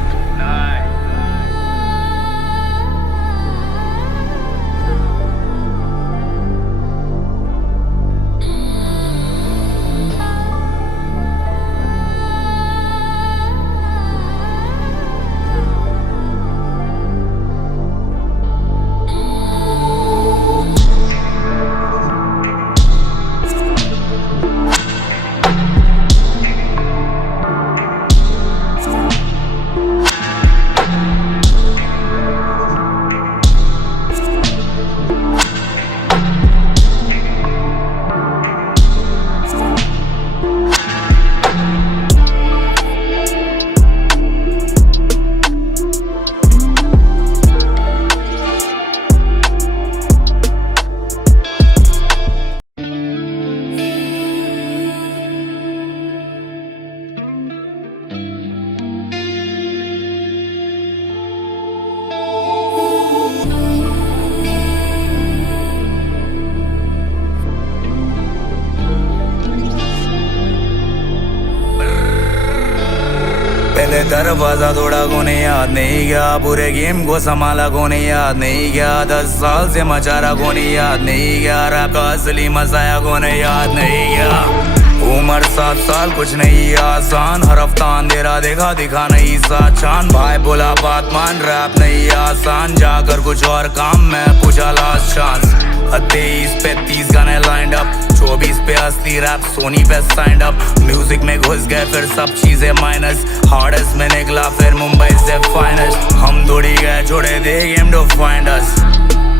पहले दरवाजा तोड़ा कोने याद नहीं गया, पूरे गेम को संभाला कोने याद नहीं गया, 10 साल से मचा रहा कोने याद नहीं गया, रैप का असली मजाया कोने याद नहीं गया। उम्र 7 साल कुछ नहीं आसान, हर हफ्ता अंधेरा देखा दिखा नहीं सा चांद, भाई बोला बात मान रैप नहीं आसान, जाकर कुछ और काम में पूछा लास्ट चांस। 23 पे 30 गाने लाइंड अप, 24 पे असली रैप सोनी पे साइंड अप, म्यूजिक में घुस गए फिर सब चीजें माइनस, हार्डेस्ट में निकला फिर मुंबई से फाइनेस्ट, हम दौड़ी गए छोड़े दे game to find us.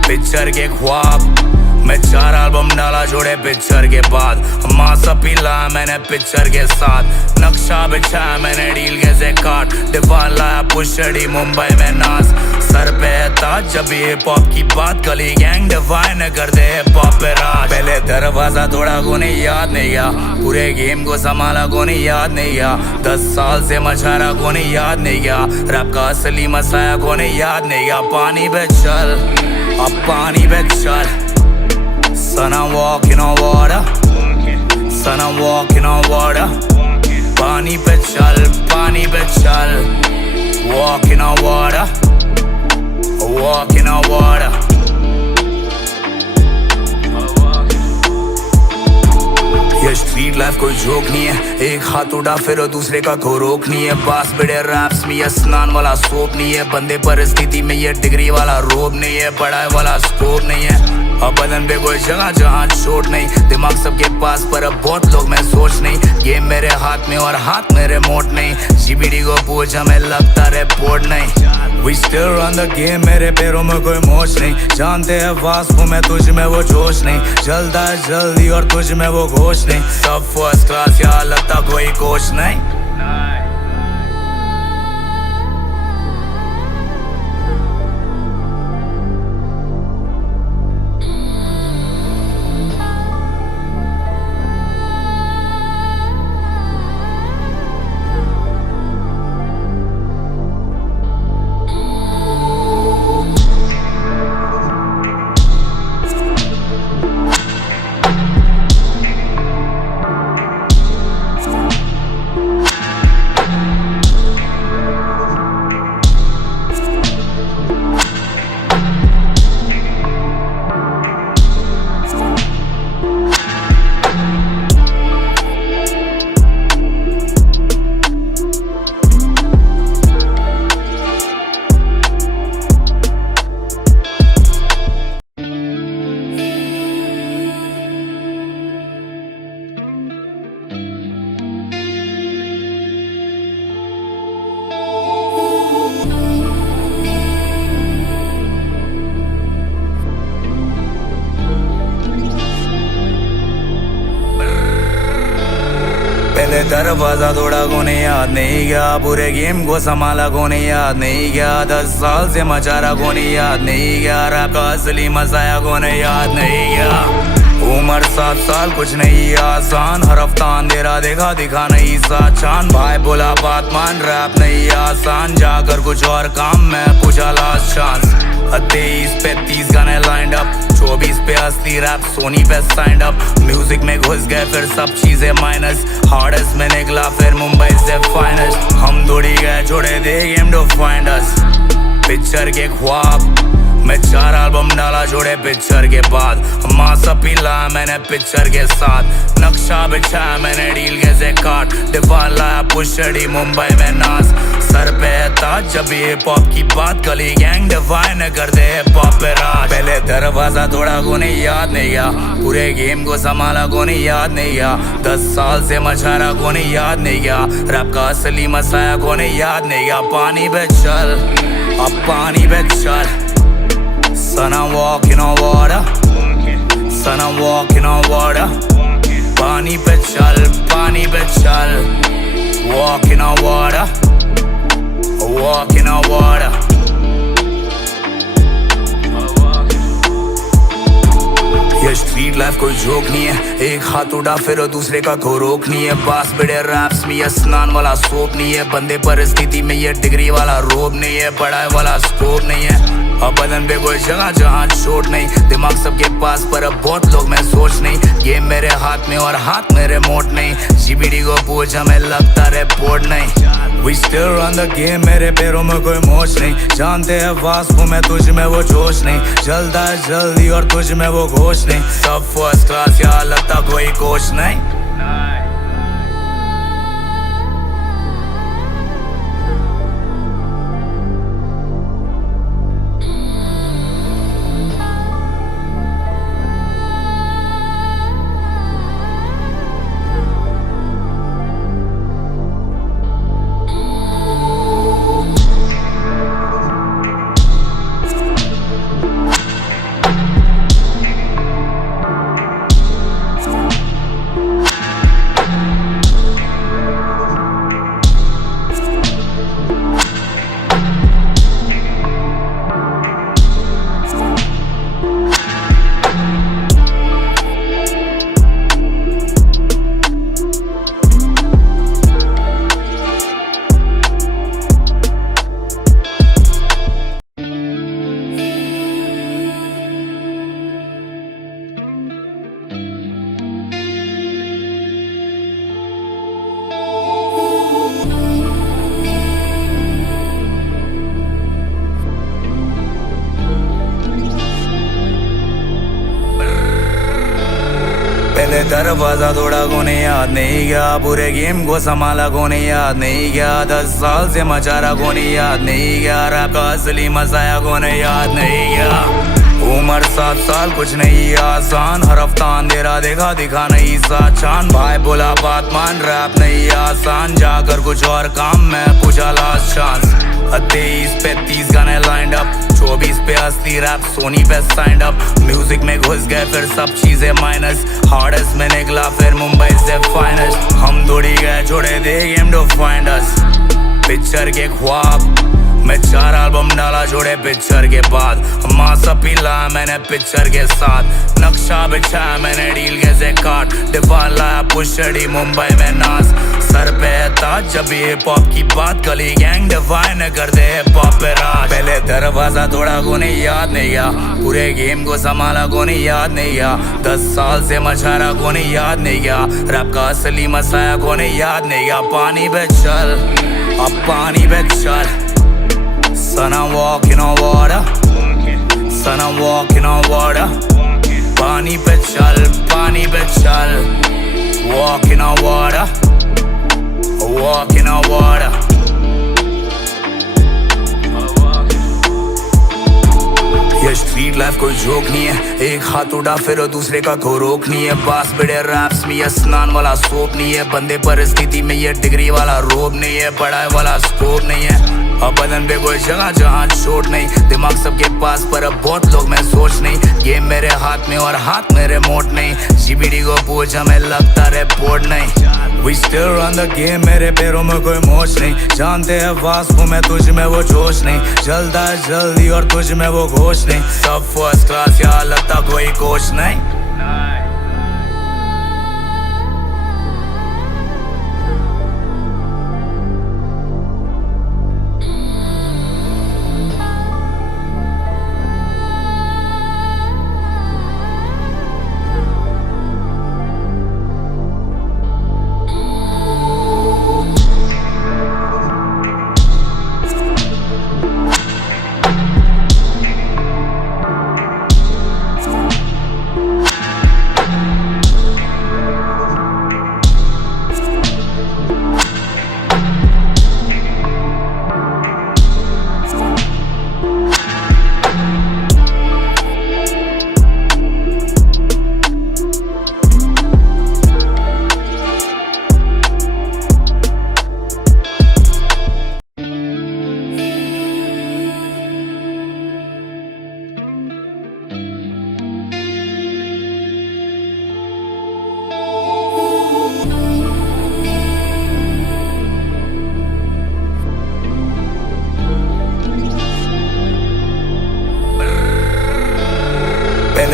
Picture के ख्वाब मैं 4 एल्बम डाला जोड़े पिक्चर के बाद, मासा पीला मैंने पिक्चर के साथ, नक्शा बिछाया मैंने डील के से काट, डिफान लाया पुशड़ी मुंबई में नाज, सर पे ताज जब हिप हॉप की बात, गली गैंग डिफाइन कर दे हिप हॉप पे राज। पहले दरवाजा तोड़ा को नहीं याद नहीं गया, पूरे गेम को संभाला को नहीं याद नहीं गया, 10 साल से मचारा को नहीं याद नहीं गया, रैप का असली मसाया को नहीं याद नहीं गया। पानी पे चल अब पानी पे चल, son I'm walking on water, son I'm walking on water, पानी पे चल, walking on water, walking on water। ये स्ट्रीट लाइफ कोई जोक नहीं है, एक हाथ उड़ा फिर दूसरे का को रोक नहीं है, बास बड़े रैप्स में ये स्नान वाला सोप नहीं है, बंदे परिस्थिति में ये डिग्री वाला रोब नहीं है, पढ़ाई वाला स्कोप नहीं है। अब बदन पे कोई जगह जहाँ चोट नहीं, दिमाग सबके पास पर अब बहुत लोग मैं सोच नहीं, गेम मेरे हाथ में और हाथ मेरे मोट नहीं, जीबीडी को पूछ हमें लगता रिपोर्ट नहीं। We still run the game, मेरे पैरों में कोई मोच नहीं, जानते हैं वास्पो में तुझ में वो जोश नहीं, चलता है जल्दी और तुझ में वो घोष नहीं। सब फर्स्ट क्लास यहाँ लगता कोई कोच नहीं। पहले दरवाजा तोड़ा कोने याद नहीं गया, पूरे गेम को संभाला कोने याद नहीं गया, 10 साल से मचा रहा कोने याद नहीं गया, रैप का असली मसाया कोने याद नहीं गया। उम्र 7 साल कुछ नहीं आसान, हर हफ्ता अंधेरा देखा दिखा नहीं सा चांद। भाई बोला बात मान, रैप नहीं आसान, जाकर कुछ और काम में पूछा लास्ट चांस। 23 पे 30 गाने लाइंड अप, 24 पे असली रैप सोनी पे साइंड अप। म्यूजिक में घुस गए फिर सब चीजें माइनस, हार्डेस्ट में निकला फिर मुंबई से फाइनेस्ट। हम दौड़ी गए छोड़े दे game to find us, picture के ख्वाब मैं 4 एल्बम डाला जोड़े पिक्चर के बाद। मासा पीला मैंने पिक्चर के साथ, नक्शा बिछाया मैंने डील के से काट। डिफान लाया पुशड़ी मुंबई में नाज, सर पे ताज जब हिप हॉप की बात। गली गैंग डिफाइन कर दे हिप हॉप पे राज। पहले दरवाजा तोड़ा को नहीं याद नहीं गया, पूरे गेम को संभाला को नहीं याद नहीं गया। 10 साल से मचारा को नहीं याद नहीं गया, रैप का असली मसाया को नहीं याद नहीं गया। पानी पे चल अब पानी पे चल, son I'm walking on water, son I'm walking on water. पानी पे चल, walking on water, walking on water. ये स्ट्रीट लाइफ कोई जोक नहीं है, एक हाथ उड़ा फिर दूसरे का को रोक नहीं है। बास बड़े रैप्स में ये स्नान वाला सोप नहीं है, बंदे परिस्थिति में ये डिग्री वाला रोब नहीं है, पढ़ाई वाला स्कोप नहीं है। अब बदन पे कोई जगह जहाँ चोट नहीं, दिमाग सबके पास पर अब बहुत लोग में सोच नहीं। गेम मेरे हाथ में और हाथ मेरे मोट नहीं, जीबीडी को पूछ हमें लगता रिपोर्ट नहीं। We still run the game, मेरे पैरों में कोई मोच नहीं, जानते हैं वास्को में तुझ में वो जोश नहीं। जल्दा है जल्दी और तुझ में वो घोष नहीं, सब फर्स्ट क्लास यहाँ लगता कोई कोच नहीं। पहले दरवाजा तोड़ा को नहीं याद नहीं गया, पूरे गेम को संभाला को नहीं याद नहीं गया। 10 साल से मचारा को नहीं याद नहीं गया, रैप का असली मसाया को नहीं याद नहीं गया। उम्र 7 साल कुछ नहीं आसान, हर हफ्ता अंधेरा देखा दिखा नहीं सा चांद। भाई बोला बात मान, रैप नहीं आसान, जाकर कुछ और काम में पूछा लास्ट चांस। 23 पे 30 गाने लाइंड अप, 24 पे असली रैप सोनी पे साइंड अप। म्यूजिक में घुस गए फिर सब चीजें माइनस, हार्डेस्ट में निकला फिर मुंबई से फाइनेस्ट। हम दौड़ी गए छोड़े दे game to find us, picture के ख्वाब मैं 4 एल्बम डाला जोड़े पिक्चर के बाद। मासा पीला मैंने पिक्चर के साथ, नक्शा बिछाया मैंने डील के से काट। डिफान लाया पुशड़ी मुंबई में नाज, सर पे ताज जब हिप हॉप की बात। गली गैंग डिफाइन कर दे हिप हॉप पे राज। पहले दरवाजा तोड़ा को नहीं याद नहीं गया, पूरे गेम को संभाला को नहीं याद नहीं गया। 10 साल से मचारा को नहीं याद नहीं गया, रैप का असली मसाया को नहीं याद नहीं गया। पानी पे चल अब पानी पे चल, son I'm walking on water, son I'm walking on water. पानी पे चल, walking on water, walking on water. ये स्ट्रीट लाइफ कोई जोक नहीं है, एक हाथ उड़ा फिर दूसरे का को रोक नहीं है। बास बड़े रैप्स में ये स्नान वाला सोप नहीं है, बंदे परिस्थिति में ये डिग्री वाला रोब नहीं है, पढ़ाई वाला स्कोप नहीं है। अब बदन पे कोई जगह जहाँ चोट नहीं, दिमाग सबके पास पर अब बहुत लोग में सोच नहीं। गेम मेरे हाथ में और हाथ मेरे मोट नहीं, जीबीडी को पूछ हमें लगता रिपोर्ट नहीं। We still run the game, मेरे पैरों में कोई मोच नहीं, जानते हैं वास्को में तुझ में वो जोश नहीं। जल्दा है जल्दी और तुझ में वो घोष नहीं, सब फर्स्ट क्लास यहाँ लगता कोई कोच नहीं।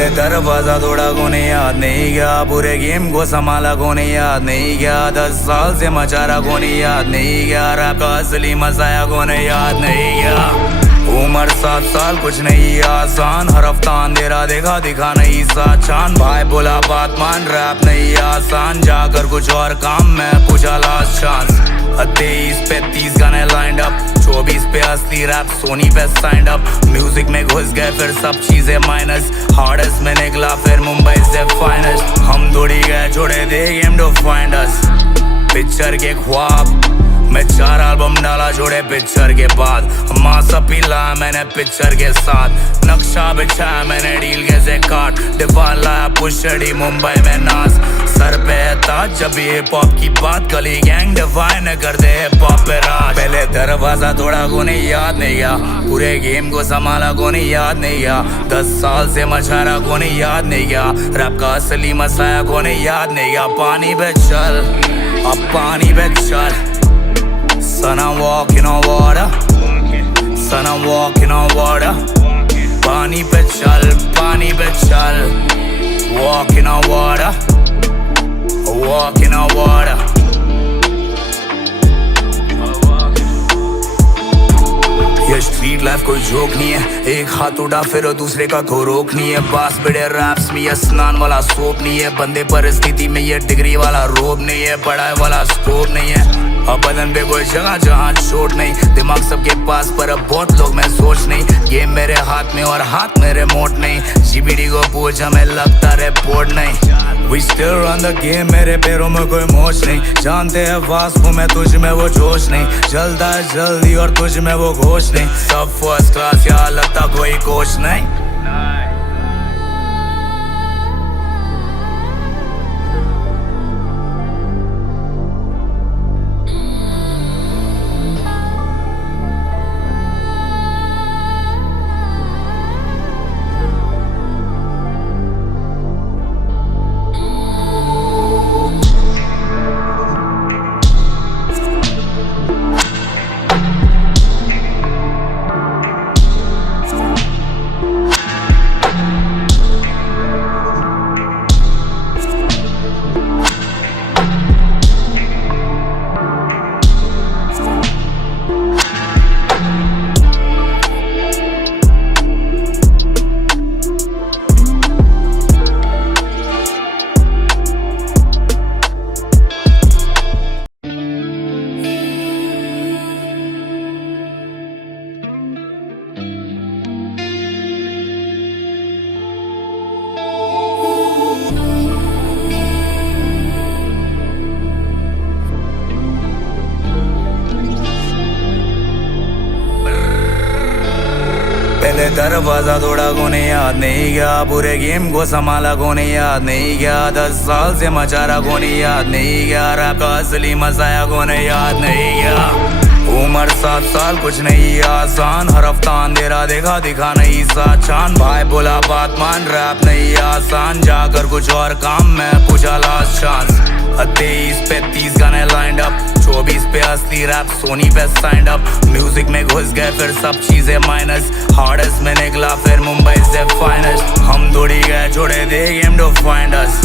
पहले दरवाजा तोड़ा कोने याद नहीं गया, पूरे गेम को संभाला कोने याद नहीं गया, 10 साल से मचा रहा कोने याद नहीं गया, रैप का असली मसाया कोने याद नहीं गया। उम्र 7 साल कुछ नहीं आसान, हर हफ्ता अंधेरा देखा दिखा नहीं सा चांद, भाई बोला बात मान रैप नहीं आसान, जाकर कुछ और काम में पूछा लास्ट चांस। 23 पे 30 गाने लाइंड अप, 24 पे असली रैप सोनी पे साइंड अप, म्यूजिक में घुस गए फिर सब चीजें माइनस, हार्डेस्ट में निकला फिर मुंबई से फाइनेस्ट, हम दौड़ी गए छोड़े दे game to find us, picture के ख्वाब मैं 4 एल्बम डाला जोड़े पिक्चर के बाद, मासा पीला मैंने पिक्चर के साथ, नक्शा बिछाया मैंने डील के से काट, डिफान लाया पुशड़ी मुंबई में नाज, सर पे ताज जब ये हिप हॉप की बात, गली गैंग डिफाइन कर दे हिप हॉप पे राज। पहले दरवाजा तोड़ा को नहीं याद नहीं गया, पूरे गेम को संभाला को नहीं याद नहीं गया, 10 साल से मचा रहा को नहीं याद नहीं गया, रैप का असली मसाया को नहीं याद नहीं गया, पानी पे चल अब पानी पे चल, son I'm walking on water, son I'm walking on water, पानी पे चल, walking on water, walking on water। ये स्ट्रीट लाइफ कोई जोक नहीं है, एक हाथ उड़ा फिर दूसरे का को रोक नहीं है, बास बड़े रैप्स में ये स्नान वाला सोप नहीं है, बंदे परिस्थिति में ये डिग्री वाला रोब नहीं है, पढ़ाई वाला स्कोप नहीं है, अब बदन पे कोई जगह जहाँ चोट नहीं, दिमाग सबके पास पर अब बहुत लोग में सोच नहीं, गेम मेरे हाथ में और हाथ मेरे मोट नहीं, जीबीडी को पूछ हमें लगता रिपोर्ट नहीं, We still run the game, मेरे पैरों में कोई मोच नहीं, जानते हैं वास वो मैं तुझ में वो जोश नहीं, जल्दा है जल्दी और तुझ में वो घोष नहीं, सब फर्स्ट क्लास यहाँ लगता कोई कोच नहीं। पहले दरवाजा तोड़ा को नहीं याद नहीं गया, पूरे गेम को संभाला को नहीं याद नहीं गया, 10 साल से मचा रहा को नहीं याद नहीं गया, रैप का असली मसाया को नहीं याद नहीं गया। उम्र 7 साल कुछ नहीं आसान, हर हफ्ता अंधेरा देखा दिखा नहीं सा चांद, भाई बोला बात मान रैप नहीं आसान, जाकर कुछ और काम में पूछा लास्ट चांस। 23 पे 30 गाने लाइंड अप, 24 पे असली रैप सोनी पे साइंड अप, म्यूजिक में घुस गए फिर सब चीजें माइनस, हार्डेस्ट में निकला फिर मुंबई से फाइनेस्ट, हम दौड़ी गए छोड़े दे game to find us,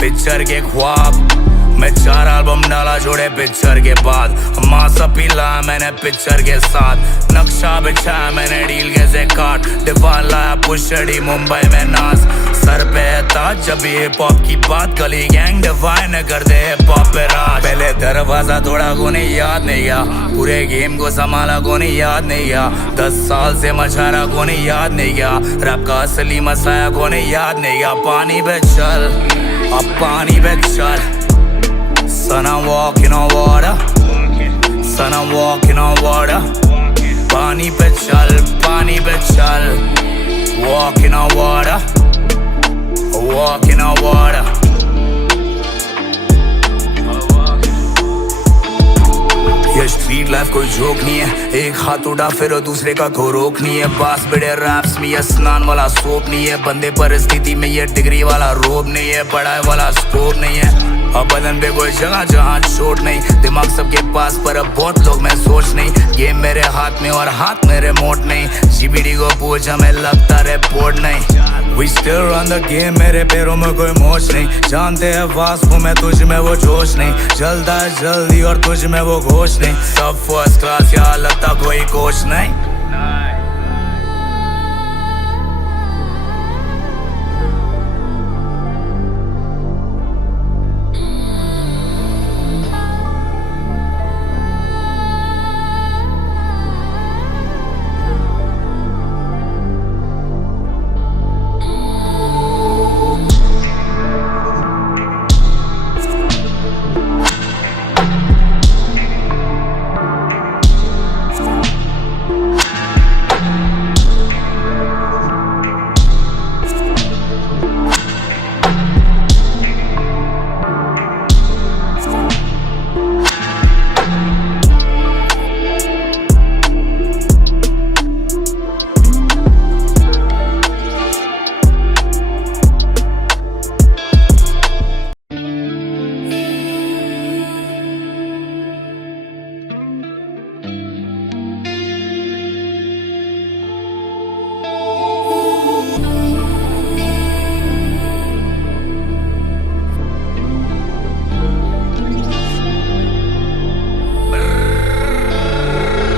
picture के ख्वाब मैं 4 एल्बम डाला जोड़े पिक्चर के बाद, मासा पीला मैंने पिक्चर के साथ, नक्शा बिछाया मैंने डील के से काट, डिफान लाया पुशड़ी मुंबई में नाज, सर पे ताज जब ये हिप हॉप की बात, गली गैंग डिफाइन कर दे हिप हॉप पे राज। पहले दरवाजा तोड़ा को नहीं याद नहीं गया, पूरे गेम को संभाला को नहीं याद नहीं गया, 10 साल से मचा रहा को नहीं याद नहीं गया, रैप का असली मसाया को नहीं याद नहीं गया, पानी पे चल अब पानी पे चल, son I'm walking on water, son I'm walking on water, पानी पे चल, walking on water, walking on water। ये स्ट्रीट लाइफ कोई जोक नहीं है, एक हाथ उड़ा फिर दूसरे का को रोक नहीं है, बास बड़े रैप्स में ये स्नान वाला सोप नहीं है, बंदे परिस्थिति में ये डिग्री वाला रोब नहीं है, पढ़ाई वाला स्कोप नहीं है, अब बदन पे कोई जगह जहाँ चोट नहीं, दिमाग सबके पास पर अब बहुत लोग मैं सोच नहीं। गेम मेरे हाथ में और हाथ मेरे मोट नहीं, जीबीडी को पूछ हमें लगता रिपोर्ट नहीं। We still run the game, मेरे पैरों में कोई मोच नहीं, जानते हैं वास्को में तुझ में वो जोश नहीं, चलता है जल्दी और तुझ में वो घोष नहीं, सब फर्स्ट क्लास यहाँ लगता कोई कोच नहीं।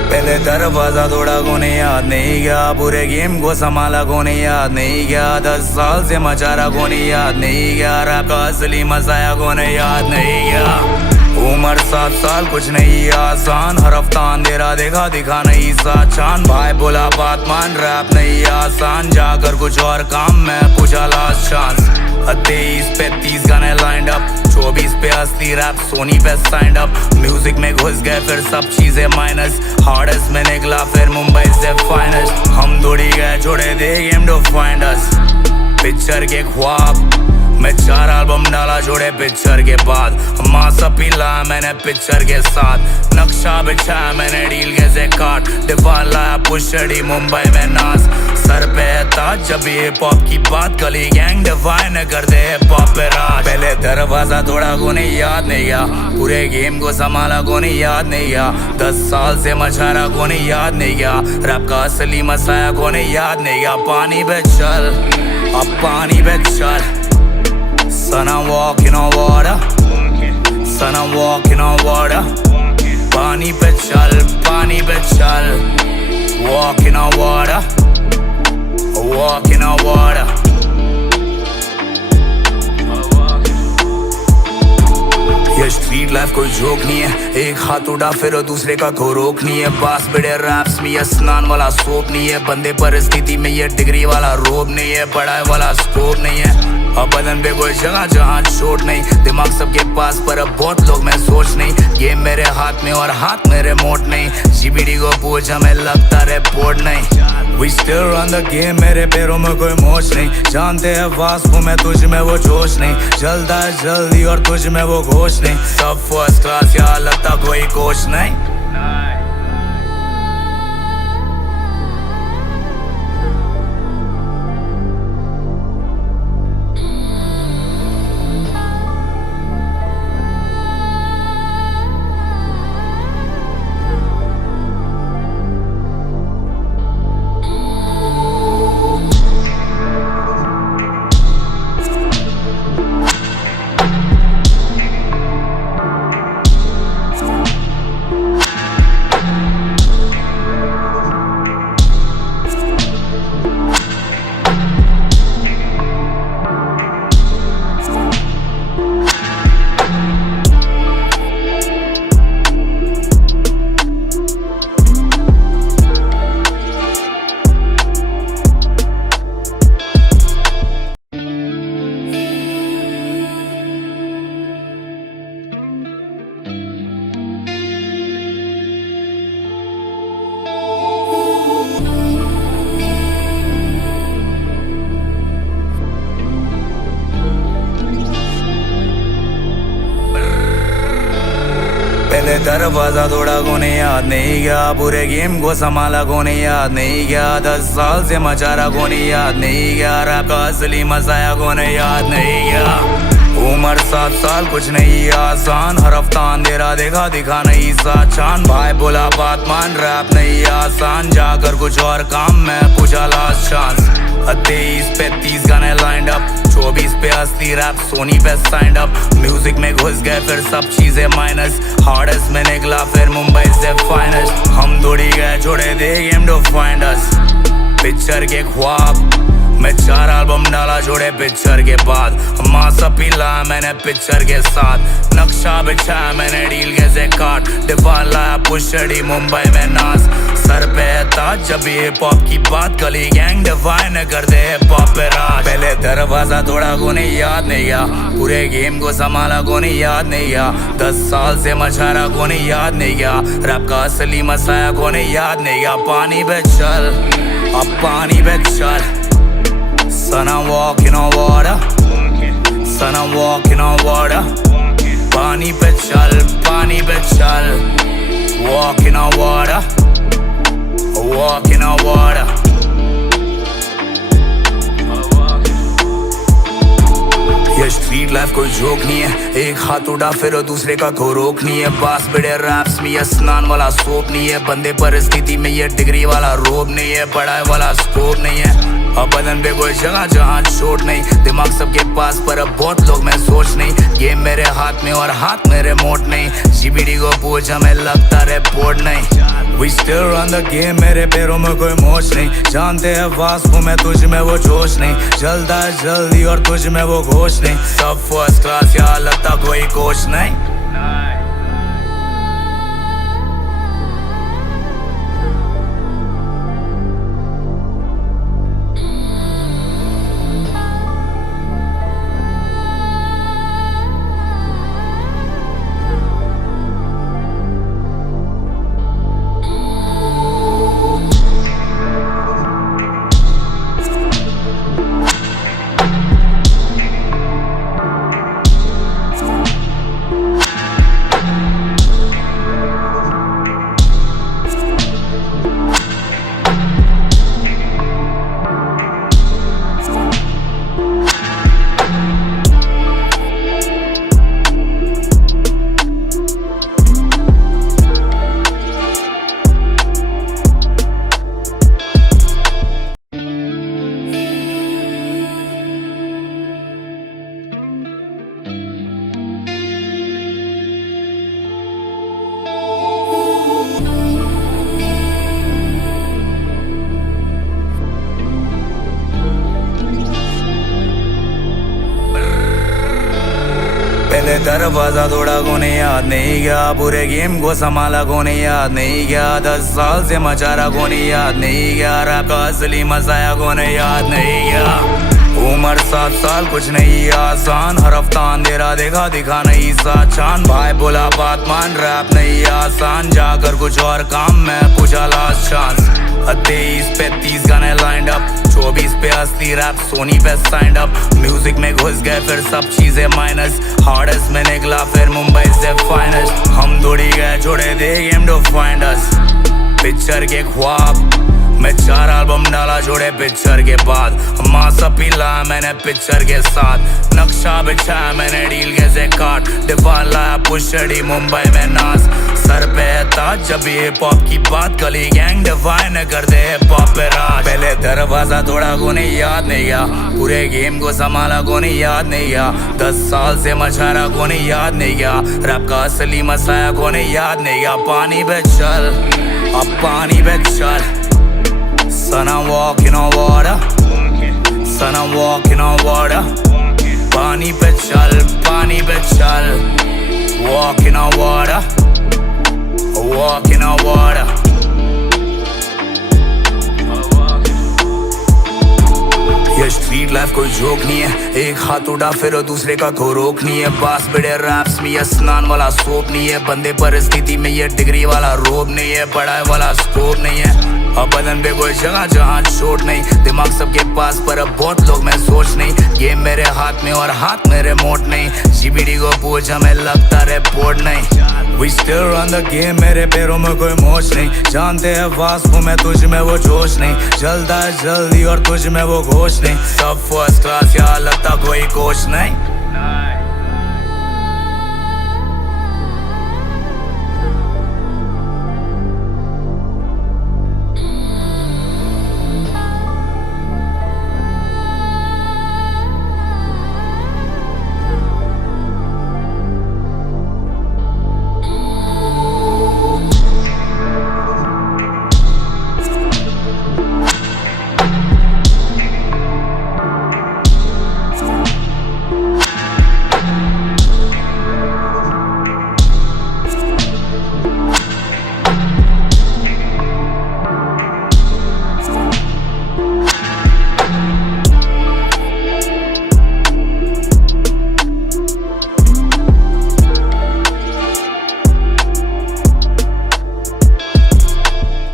पहले दरवाजा तोड़ा कोने याद नहीं गया, पूरे गेम को संभाला कोने याद नहीं गया, 10 साल से मचा रहा कोने याद नहीं गया, रैप का असली मजाया कोने याद नहीं गया। उम्र 7 साल कुछ नहीं आसान, हर हफ्ता अंधेरा देखा दिखा नहीं सा चांद, भाई बोला बात मान रैप नहीं आसान, जाकर कुछ और काम में पूछा लास्ट चांस। 23 पे 30 गाने लाइंड अप, 24 पे असली रैप सोनी पे साइंड अप, म्यूजिक में घुस गए फिर सब चीजें माइनस, हार्डेस्ट में निकला फिर मुंबई से फाइनेस्ट, हम दौड़ी गए छोड़े दे game to find us, picture के ख्वाब मैं 4 एल्बम डाला जोड़े पिक्चर के बाद, मासा पीला मैंने पिक्चर के साथ, नक्शा बिछाया मैंने डील के से काट, डिफान लाया पुशड़ी मुंबई में नाज, सर पे ताज जब हिप हॉप की बात, गली गैंग डिफाइन कर दे हिप हॉप पे राज। पहले दरवाजा तोड़ा को नहीं याद नहीं गया, पूरे गेम को संभाला को नहीं याद नहीं गया, 10 साल से मचारा को नहीं याद नहीं गया, रैप का असली मसाया को नहीं याद नहीं गया, पानी पे चल अब पानी पे चल, son I'm walking on water, son I'm walking on water, पानी पे चल, walking on water, walking on water। ये स्ट्रीट लाइफ कोई जोक नहीं है, एक हाथ उड़ा फिर दूसरे का को रोक नहीं है, बास बड़े रैप्स में ये स्नान वाला सोप नहीं है, बंदे परिस्थिति में ये डिग्री वाला रोब नहीं है, पढ़ाई वाला स्कोप नहीं है, अब बदन पे कोई जगह जहाँ चोट नहीं, दिमाग सबके पास पर अब बहुत लोग मैं सोच नहीं, गेम मेरे हाथ में और हाथ मेरे मोट नहीं, जीबीडी को पूछ हमें लगता रिपोर्ट नहीं। We still run the game, मेरे पैरों में कोई मोच नहीं, जानते हैं वास्को में तुझ में वो जोश नहीं, चलता है जल्दी और तुझ में वो घोष नहीं, सब फर्स्ट क्लास यहाँ लगता कोई कोच नहीं। पहले दरवाजा तोड़ा कोने याद नहीं गया, पूरे गेम को संभाला कोने याद नहीं गया, 10 साल से मचा रहा कोने याद नहीं गया, रैप का असली मसाया कोने याद नहीं गया। उम्र 7 साल कुछ नहीं आसान, हर हफ्ता अंधेरा देखा दिखा नहीं सा चांद। भाई बोला बात मान, रैप नहीं आसान, जाकर कुछ और काम मैं पूछा लास्ट चांस। 23 पे 30 गाने लाइंड अप, 24 पे असली रैप सोनी पे साइंड अप। म्यूजिक में घुस गए फिर सब चीजें माइनस, हार्डेस्ट में निकला फिर मुंबई से फाइनेस्ट। हम दौड़ी गए छोड़े दे game to find us, picture के ख्वाब मैं 4 एल्बम डाला जोड़े पिक्चर के बाद। मासा पीला मैंने पिक्चर के साथ, नक्शा बिछाया मैंने डील के से काट। डिफान लाया पुशड़ी मुंबई में नाज, सर पे ताज जब ये हिप हॉप की बात। गली गैंग डिफाइन कर दे हिप हॉप पे राज। पहले दरवाजा तोड़ा को नहीं याद नहीं गया, पूरे गेम को संभाला को नहीं याद नहीं गया। 10 साल से मचारा को नहीं याद नहीं गया, रैप का असली मसाया को नहीं याद नहीं गया। पानी पे चल अब पानी पे चल, son I'm walking on water, son I'm walking on water. पानी पे चल, walking on water, walking on water. ये स्ट्रीट लाइफ कोई जोक नहीं है, एक हाथ उड़ा फिर दूसरे का को रोक नहीं है। बास बड़े रैप्स में ये स्नान वाला सोप नहीं है, बंदे परिस्थिति में ये डिग्री वाला रोब नहीं है, पढ़ाई वाला स्कोप नहीं है। अब बदन पे कोई जगह जहाँ चोट नहीं, दिमाग सबके पास पर अब बहुत लोग में सोच नहीं। गेम मेरे हाथ में और हाथ मेरे मोट नहीं, जीबीडी को पूछ हमें लगता रिपोर्ट नहीं। We still run the game, मेरे पैरों में कोई मोच नहीं, जानते हैं वास्को में तुझ में वो जोश नहीं। जल्दा है जल्दी और तुझ में वो घोष नहीं, सब फर्स्ट क्लास यहाँ लगता कोई कोच नहीं। पहले दरवाजा तोड़ा को नहीं याद नहीं गया, पूरे गेम को संभाला को नहीं याद नहीं गया। 10 साल से मचारा को नहीं याद नहीं गया, रैप का असली मसाया को नहीं याद नहीं गया। उम्र 7 साल कुछ नहीं आसान, हर हफ्ता अंधेरा देखा दिखा नहीं सा चांद। भाई बोला बात मान, रैप नहीं आसान, जाकर कुछ और काम मैं पूछा लास्ट चांस। 23 पे 30 गाने लाइंड अप, 24 पे असली रैप सोनी पे साइंड अप। म्यूजिक में घुस गए फिर सब चीजें माइनस, हार्डेस्ट में निकला फिर मुंबई से फाइनेस्ट। हम दौड़ी गए छोड़े दे game to find us, picture के ख्वाब मैं 4 एल्बम डाला जोड़े पिक्चर के बाद। मासा पीला मैंने पिक्चर के साथ, नक्शा बिछाया मैंने डील के से काट। डिफान लाया पुशड़ी मुंबई में नाज, सर पे ताज जब ये हिप हॉप की बात। गली गैंग डिफाइन कर दे हिप हॉप पे राज। पहले दरवाजा तोड़ा को नहीं याद नहीं गया, पूरे गेम को संभाला को नहीं याद नहीं गया। 10 साल से मचारा को नहीं याद नहीं गया, रैप का असली मसाया को नहीं याद नहीं गया। पानी पे चल अब पानी पे चल, son I'm walking on water, son I'm walking on water. पानी पे चल, walking on water, walking on water. ये स्ट्रीट लाइफ कोई जोक नहीं है, एक हाथ उड़ा फिर दूसरे का को रोक नहीं है। बास बड़े रैप्स में ये स्नान वाला सोप नहीं है, बंदे परिस्थिति में ये डिग्री वाला रोब नहीं है, पढ़ाई वाला स्कोप नहीं है। अब बदन पे कोई जगह जहाँ चोट नहीं, दिमाग सबके पास पर अब बहुत लोग में सोच नहीं। गेम मेरे हाथ में और हाथ मेरे मोट नहीं, जीबीडी को पूछ हमें लगता रिपोर्ट नहीं। We still run the game, मेरे पैरों में कोई मोच नहीं, जानते हैं वास्को में तुझ में वो जोश नहीं। जल्दा है जल्दी और तुझ में वो घोष नहीं, सब फर्स्ट क्लास यहाँ लगता कोई कोच नहीं।